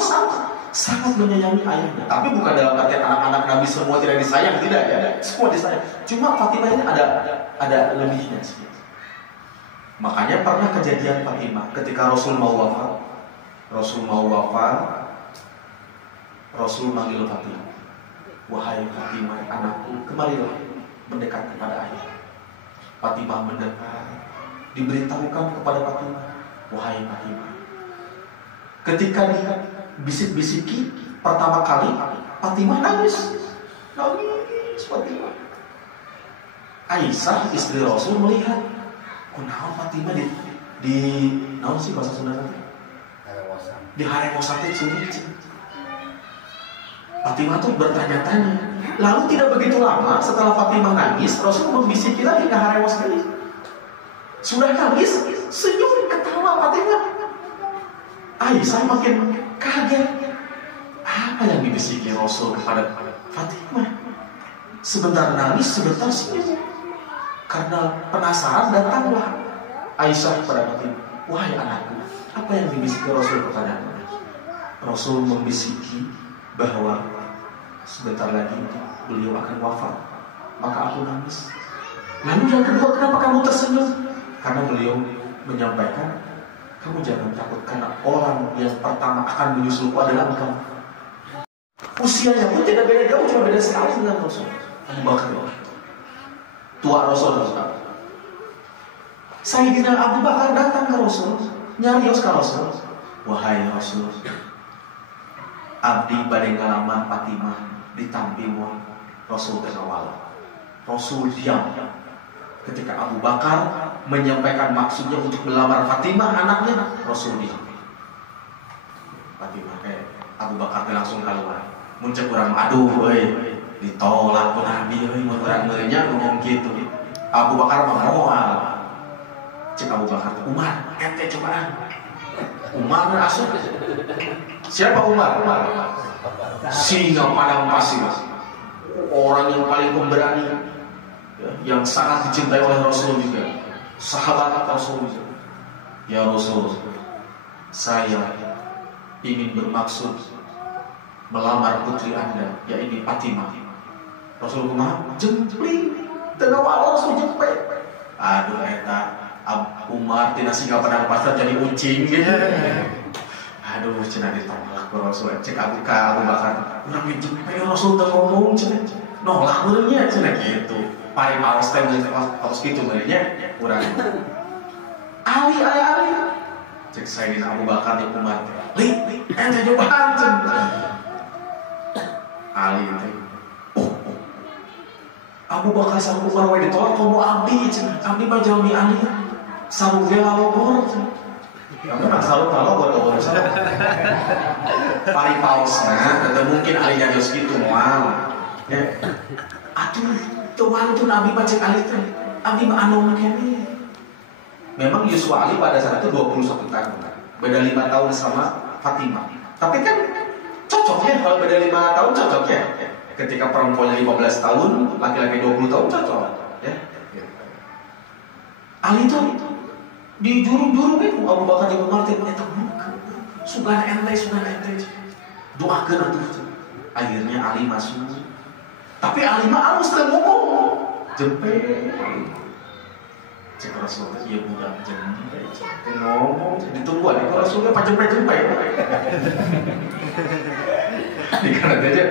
sangat menyayangi ayahnya. Tapi bukan dalam arti anak-anak Nabi semua tidak disayang, tidak ya. Semua disayang. Cuma Fatimah ini ada lebihnya sih. Makanya pernah kejadian Fatimah ketika Rasul mau wafat. Rasul manggil Fatimah. Wahai Fatimah, anakku, kemarilah mendekat kepada ayah. Fatimah mendekat. Diberitahukan kepada Fatimah, wahai Fatimah. Ketika dia bisik-bisiki pertama kali, Fatimah nangis. Fatimah. Aisyah istri Rasul melihat, kenapa Fatimah di naon sih bahasa Sunda nanti? Di harewosan itu ciri. Fatimah tuh bertanya-tanya. Lalu tidak begitu lama setelah Fatimah nangis, Rasul membisiki lagi ke harewos ini. Sudah nangis, senyum ketawa Fatimah. Aisyah makin kaget. Apa yang dibisiki Rasul kepada Fatimah? Sebentar nangis, sebentar senyum. Karena penasaran datanglah Aisyah kepada Fatimah. Wahai anakku, apa yang dibisiki Rasul kepada anda? Rasul membisiki bahwa sebentar lagi beliau akan wafat. Maka aku nangis. Lalu yang kedua, kenapa kamu tersenyum? Karena beliau menyampaikan, kamu jangan takut karena orang yang pertama akan menyusulku adalah engkau. Usianya pun tidak beda jauh, cuma beda setahun dengan Rasul. Abu Bakar tua Rasul. Sayyidina Abu Bakar datang ke Rasul, nyarios ke Rasul. Wahai Rasul, abdi badai ngalaman Fatimah ditampimun. Rasul terkawal. Rasul diam. Ketika Abu Bakar menyampaikan maksudnya untuk melamar Fatimah anaknya, Rasul diam. Fatimah Abu Bakar langsung keluar. Muncul kurang aduh, ditolak pun Nabi, kurang ngerinya ngomong gitu. Abu Bakar mengoal. Cik Abu Bakar, Umar, ente cobaan. Umar asuh. Siapa Umar? Singa padang pasir. Orang yang paling pemberani, yang sangat dicintai oleh Rasul juga. Sahabat Rasul juga. Ya Rasul, saya ingin bermaksud melamar putri anda, yaitu Fatimah. Rasul kumaha? Jempling. Tengah awal Rasul jempling. Aduh eta Umar tina singa padang pasir jadi ucing gitu. Aduh cenah ditolak ku Rasul. Cek Abu Bakar, urang dijempling Rasul teu ngomong cenah. Nolak beuleuh nya cenah gitu. Paling aos teh aos kitu beuleuh nya urang. Ali. Cek Sayyidina Abu Bakar di Umar. Li, ente cobaan cenah. Ali itu. Abu Bakar sama Umar wae ditolak komo abdi cenah. Abdi mah jalmi Ali. Sarung ge alogor. Kamu nak sarung alogor sama. Pari pausna, atau mungkin Ali jadios gitu moal. Ya. Atuh, tuan tuh Nabi baca Ali teh. Abdi mah anu kene. Memang Yusuf Ali pada saat itu 21 tahun. Beda 5 tahun sama Fatimah. Tapi kan cocok ya kalau beda 5 tahun cocok ya. Ketika perempuannya 15 tahun, laki-laki 20 tahun cocok ya. Ali itu di jurung-jurung itu Abu Bakar jeung Umar teh eta sugan ente doakeun atuh. Akhirnya Ali masuk. Tapi Ali mah alus teh ngomong. Jempe. Cek Rasul teh ieu budak jempe. Ngomong ditunggu ade Rasulnya pajempe-jempe. Dikira aja,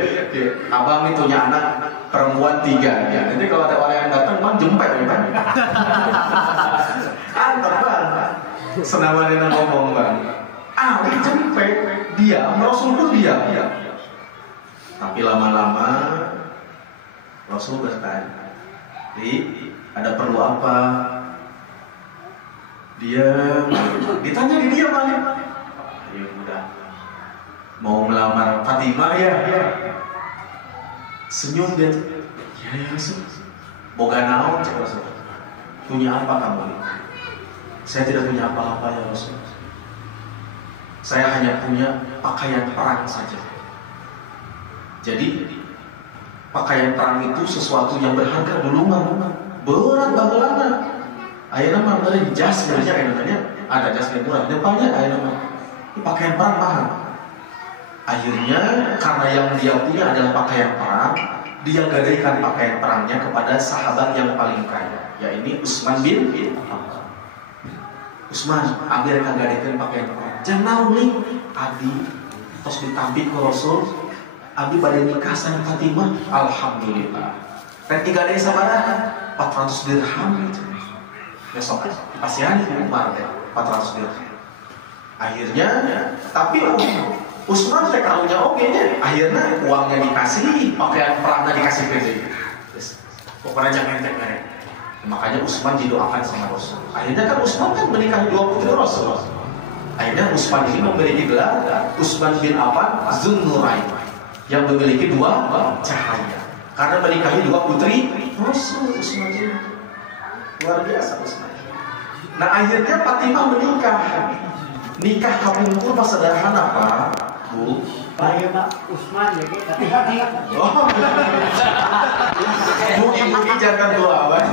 abang itu punya anak perempuan 3 ya. Jadi kalau ada orang yang datang, bang jempet ya bang. Antar bang, senamannya ngomong bang. Ali jempet, diam, Rasul pun diam. Tapi lama-lama Rasul bertanya, ada perlu apa? Dia ditanya di dia balik. Ya udah. Mau melamar Fatimah ya? Senyum dia. Ya Rasul. Boga naon cek Rasul. Punya apa kamu? Saya tidak punya apa-apa ya Rasul. Saya hanya punya pakaian perang saja. Jadi pakaian perang itu sesuatu yang berharga dulu mah berat banget. Ayeuna mah beureun jas sebenarnya ada jas yang murah. Depannya ayeuna mah pakaian perang mahal. Akhirnya karena yang dia punya adalah pakaian perang, dia gadaikan pakaian perangnya kepada sahabat yang paling kaya, yaitu Utsman bin Affan. Utsman, abdi rek gadaikan pakaian perang. Jangan nih, abdi tos ditampi ku Rasul, abdi bade nikah sama Fatimah, alhamdulillah. Rek digadai sabaraha? 400 dirham. Besok pasian di Umar teh 400 dirham. Akhirnya, tapi Utsman teh karunya oke nya, akhirnya uangnya dikasih, pakaian perangnya dikasih ke dia. Pokoknya jangan entek. Makanya Utsman didoakan sama Rasul. Akhirnya kan Utsman kan menikahi 2 putri Rasul. Akhirnya Utsman ini memiliki gelar Utsman bin Affan Zunnurain, yang memiliki 2 cahaya. Karena menikahi 2 putri Rasul. Utsman ini luar biasa Utsman. Nah akhirnya Fatimah menikah. Nikah kapungkur pas sederhana Pak. Bu, Bayu Pak Utsman ya, tapi hati. Oh, mugi-mugi jangan doa Pak.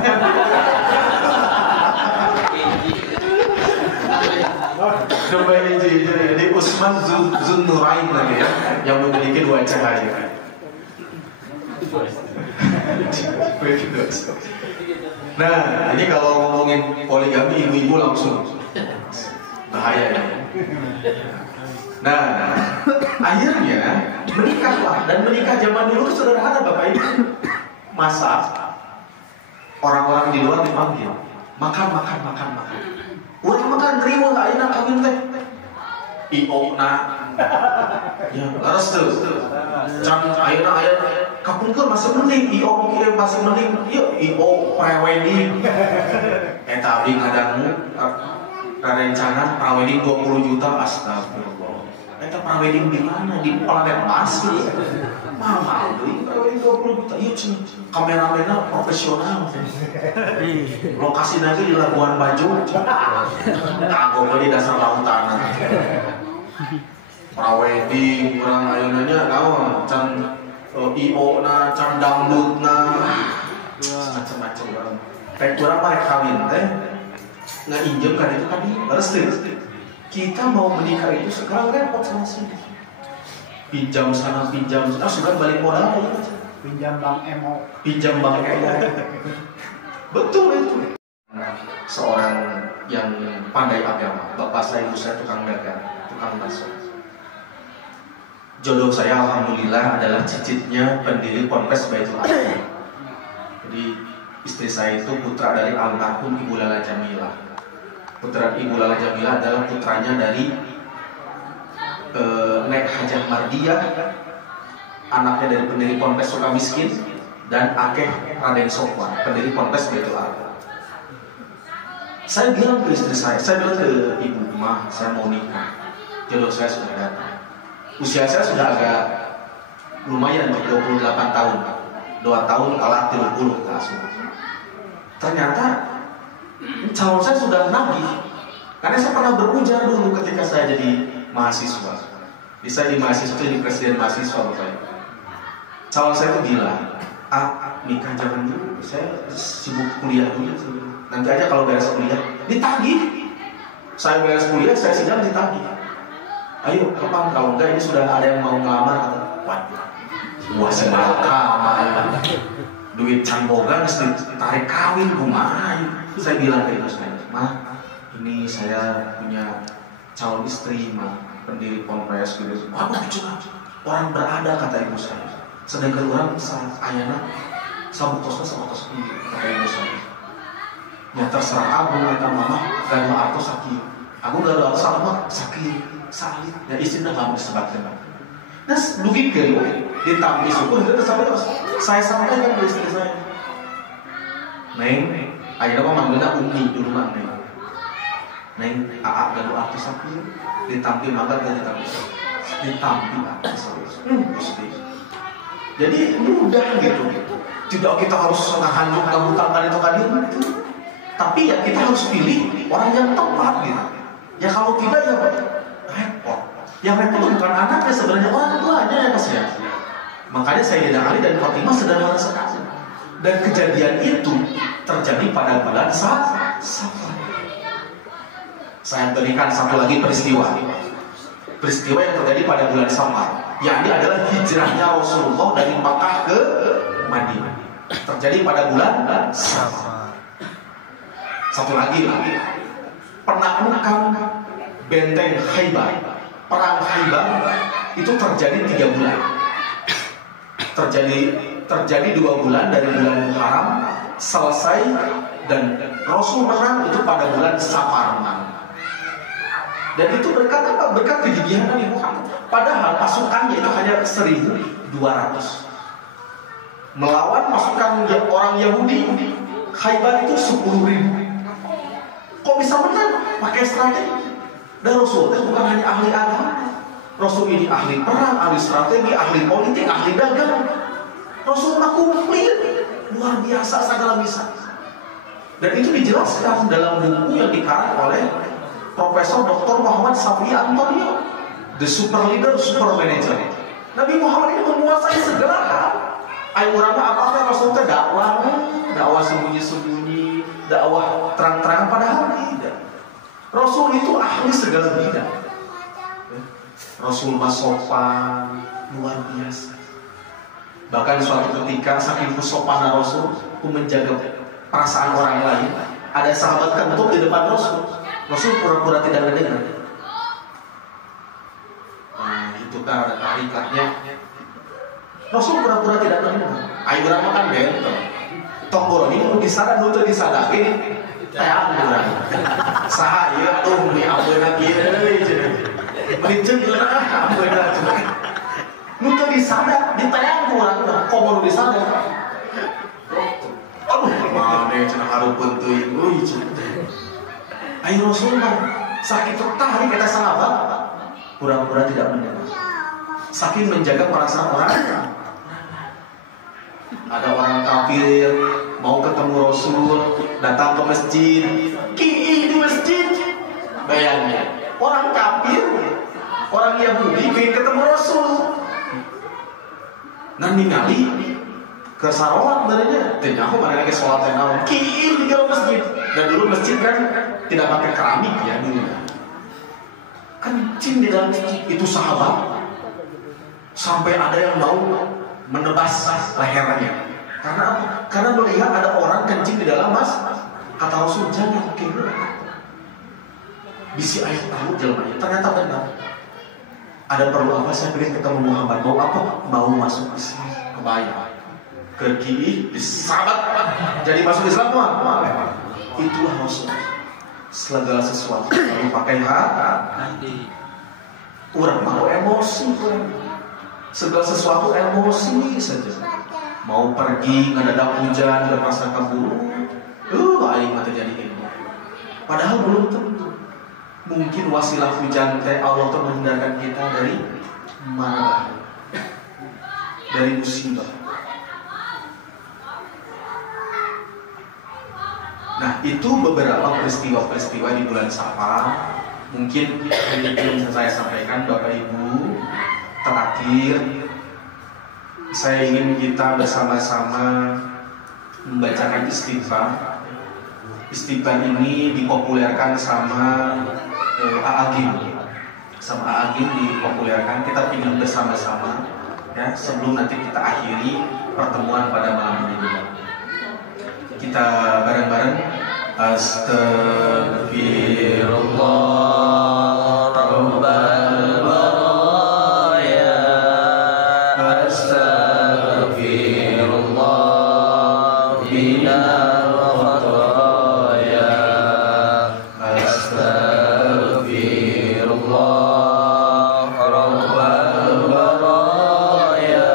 Coba jadi Utsman Zunnurain lagi ya, yang memiliki 2 cahaya. Nah, ini kalau ngomongin poligami ibu-ibu langsung bahaya ya. Nah, akhirnya menikahlah, dan menikah zaman dulu sederhana Bapak Ibu. Masak, orang-orang di luar dipanggil, makan. Urang makan riweuh ayeuna kawin teh. IO na. Ya, laras tuh. Can ayeuna aya kapungkur masih mending IO kieu masih mending. Ieu IO pre-wedding. Eta abdi ngadangu rencana pre-wedding 20 juta, astagfirullah. Eta pre-wedding di mana? Di Planet Mars gitu. Mahal deui pre-wedding 20 juta. Ieu kameramenna profesional. Lokasi lagi di Labuan Bajo. Kagok di dasar lautan. Pre-wedding urang ayeuna naon? Can IO na, can dangdutna. Macam-macam urang. Rek urang mah rek kawin teh ngainjem kan itu tadi restu. Kita mau menikah itu sekarang repot sama sini. Pinjam sana, sudah balik modal aja. Pinjam Bank MO. Betul itu. Seorang yang pandai agama, bapak saya, ibu saya tukang dagang, tukang bakso. Jodoh saya alhamdulillah adalah cicitnya pendiri Ponpes Baitul Aqsa. Jadi istri saya itu putra dari almarhum Ibu Lala Jamilah. Putra Ibu Lala Jamilah adalah putranya dari Nek Hajah Mardiah anaknya dari pendiri Ponpes Sukamiskin, dan Akeh Raden Sofwan, pendiri Ponpes Baitul Arqam. Saya bilang ke istri saya bilang ke ibu, "Mah, saya mau nikah. Jodoh saya sudah datang. Usia saya sudah agak lumayan, 28 tahun. 2 tahun kalah 30 langsung. Ternyata calon saya sudah nagih. Karena saya pernah berujar dulu ketika saya jadi mahasiswa. Bisa di mahasiswa, jadi presiden mahasiswa Bapak. Calon saya itu bilang, nikah jangan dulu, saya sibuk kuliah dulu. Nanti aja kalau beres kuliah, ditagih. Saya beres kuliah, saya sidang ditagih. Ayo, kapan? Kalau enggak, ini sudah ada yang mau ngelamar. Wah, saya kamar. Duit cambogan, tarik kawin, kumaha. Saya bilang ke ibu saya, "Mah, ini saya punya calon istri, mah, pendiri Ponpes gitu." "Waduh, cuma orang berada," kata ibu saya. Sedangkan orang ayana sabuk tos ini, kata ibu saya. Ya terserah aku, kata mama, gak ada arto sakit. Aku gak ada arto sakit, ya istrinya gak mau disebatkan. Nah, dugi ke ditambah syukur, itu terus saya sampaikan ke istri saya. "Neng, akhirnya mah manggilnya Umi dulu mah, Neng, gak ada arto sakit, ditambah mangga gak ditambah arto sakit." Jadi mudah gitu. Tidak kita harus ngahanjuk ngabutangkan itu kan itu. Tapi ya kita harus pilih orang yang tepat gitu. Ya kalau tidak ya repot. Yang repot bukan anaknya, sebenarnya orang tuanya ya Mas ya. Makanya Sayyidina Ali dan Fatimah sederhana sekali. Dan kejadian itu terjadi pada bulan Safar. Saya berikan satu lagi peristiwa yang terjadi pada bulan Safar. Yang ini adalah hijrahnya Rasulullah dari Makkah ke Madinah. Terjadi pada bulan Safar. Satu lagi, penaklukan benteng Khaybar, perang Khaybar itu terjadi 3 bulan. Terjadi 2 bulan dari bulan Muharram, selesai dan Rasul menang itu pada bulan Safar. Dan itu berkat apa? Berkat kegigihan Nabi Muhammad. Padahal pasukannya itu hanya 1.200. Melawan pasukan orang Yahudi, Khaybar itu 10.000. Kok bisa menang? Pakai strategi. Dan Rasul itu bukan hanya ahli agama. Rasul ini ahli perang, ahli strategi, ahli politik, ahli dagang. Rasul komplit, luar biasa segala bisa. Dan itu dijelaskan dalam buku yang dikarang oleh Profesor Dr. Muhammad Safi Antonio, The Super Leader, Super Manager. Nabi Muhammad ini menguasai segala hal. Ayo urama apa-apa Rasul itu dakwah sembunyi-sembunyi, dakwah terang-terangan, padahal tidak. Rasul itu ahli segala bidang. Rasul sopan, luar biasa. Bahkan suatu ketika saking kesopanan Rasul untuk menjaga perasaan orang lain, ada sahabat kentut di depan Rasul. Rasul pura-pura tidak mendengar. Nah, itu kan ada tarikatnya. Rasul pura-pura tidak mendengar. Ayo berapa kan benteng. Tombol ini mau disana dulu disadakin. Tayang kurang. Saha ieu tuh meni ambeuna kieu deui. Melicen geuna ambeuna cenah. Nu teu disada ditayang kurang komo nu disada. Aduh, mane cenah hareupeun teuing euy cenah. Ayo Rasul mah sakit tertarik kata sahabat. Pura-pura tidak mendengar. Saking menjaga perasaan orang. Ada orang kafir mau ketemu Rasul, datang ke masjid, di masjid. Bayangin, orang kafir, orang Yahudi ingin ketemu Rasul. Nah ningali ke sarawat badannya, tanya aku mana lagi sholat yang awal, di dalam masjid. Dan dulu masjid kan tidak pakai keramik ya dulu. Kencing di dalam masjid, itu sahabat. Sampai ada yang mau menebas lehernya. Karena apa? Karena melihat ada orang kencing di dalam mas. Kata Rasul, jangan kira. Bisi ayat tahu jalannya. Ternyata benar. Ada perlu apa? Saya pengen ketemu Muhammad. Mau apa? Mau masuk Islam. Kebayang. Kergi disabat. Jadi masuk Islam mah. Itulah Rasul. Segala sesuatu lalu pakai hati. Orang mau emosi. Segala sesuatu emosi saja. Mau pergi ngedadak hujan dan masa kabur, aing mah terjadi itu. Padahal belum tentu. Mungkin wasilah hujan teh Allah tuh menghindarkan kita dari marah, dari musibah. Nah, itu beberapa peristiwa-peristiwa di bulan Safar. Mungkin yang saya sampaikan Bapak Ibu. Terakhir, saya ingin kita bersama-sama membacakan istighfar. Istighfar ini dipopulerkan sama A'agim. Sama A'agim dipopulerkan. Kita ingin bersama-sama, ya, sebelum nanti kita akhiri pertemuan pada malam ini. Kita bareng-bareng Astaghfirullah Rabbal baraya, Astaghfirullah minal khataya, Astaghfirullah Rabbal baraya,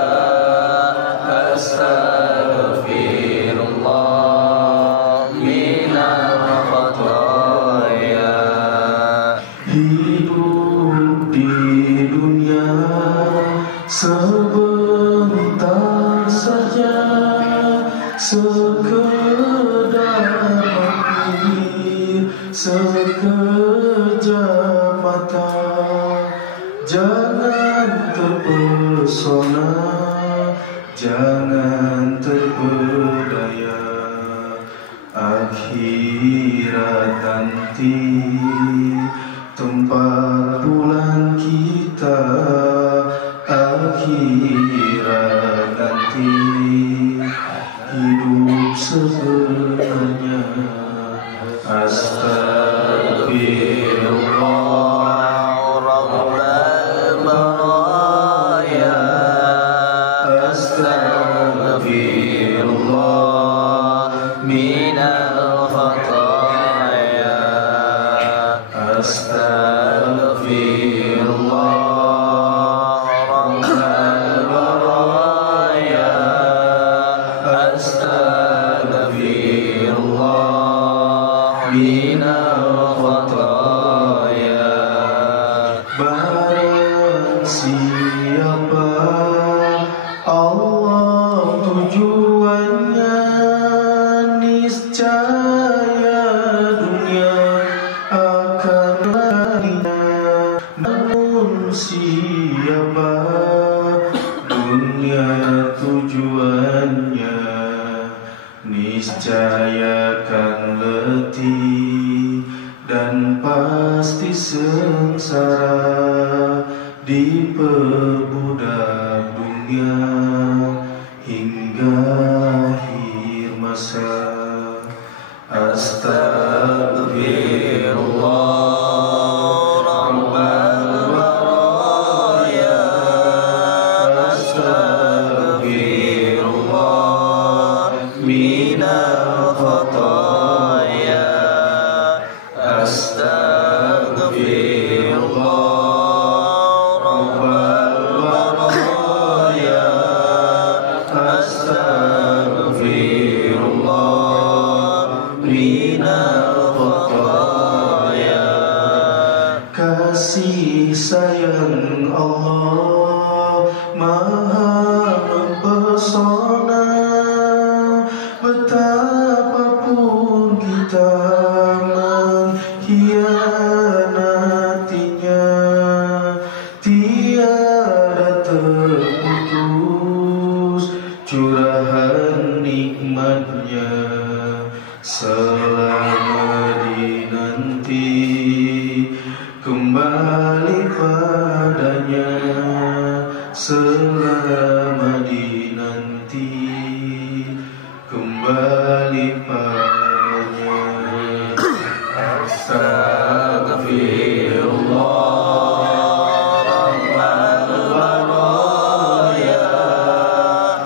Astaghfirullah sebentar saja, sekedar mampir, sekejap mata. Jangan terpesona, jangan terpedaya. Akhirat nanti tempat pulang kita. Akhirat nanti hidup sebenarnya. Astaghfirullah Rabbal baraya, Astaghfirullah minal khataya, Astaghfirullah barang siapa Allah tujuannya, niscaya dunia akan larinya. Namun siapa dunia tujuannya, niscaya akan letih dan pasti sengsara, diperbudak dunia hingga akhir masa. Astaghfirullah Rabbal baraya, Astaghfirullah minal khataya, Astaghfirullah Rabbal baraya, Astaghfirullah minal khataya. Kasih sayang Allah maha mempesona, betapapun kita mengkhianatinya, tiada terputus curahan nikmatnya. Selama dinanti kembali padanya, selama dinanti kembali padanya. Astaghfirullah Rabbal baraya,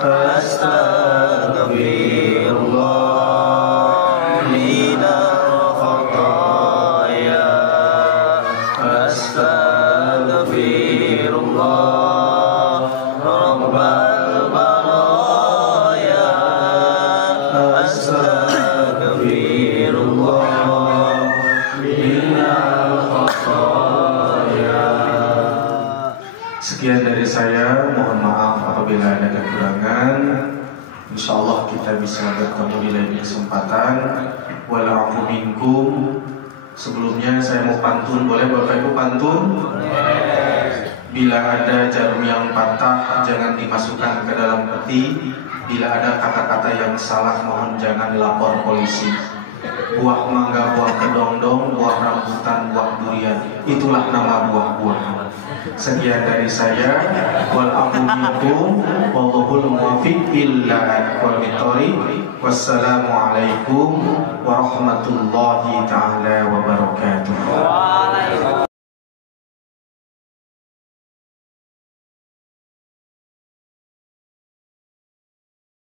Astaghfirullah minal khataya, Astaghfirullah Insyaallah kita bisa bertemu di lain kesempatan. Wa'alaikum minkum. Sebelumnya saya mau pantun, boleh Bapak Ibu pantun? Bila ada jarum yang patah, jangan dimasukkan ke dalam peti. Bila ada kata-kata yang salah, mohon jangan lapor polisi. Buah mangga, buah kedondong, buah rambutan, buah durian, itulah nama buah-buahan. Sekian dari saya. Wal minkum, wallahul muwaffiq illa wassalamualaikum warahmatullahi taala wabarakatuh.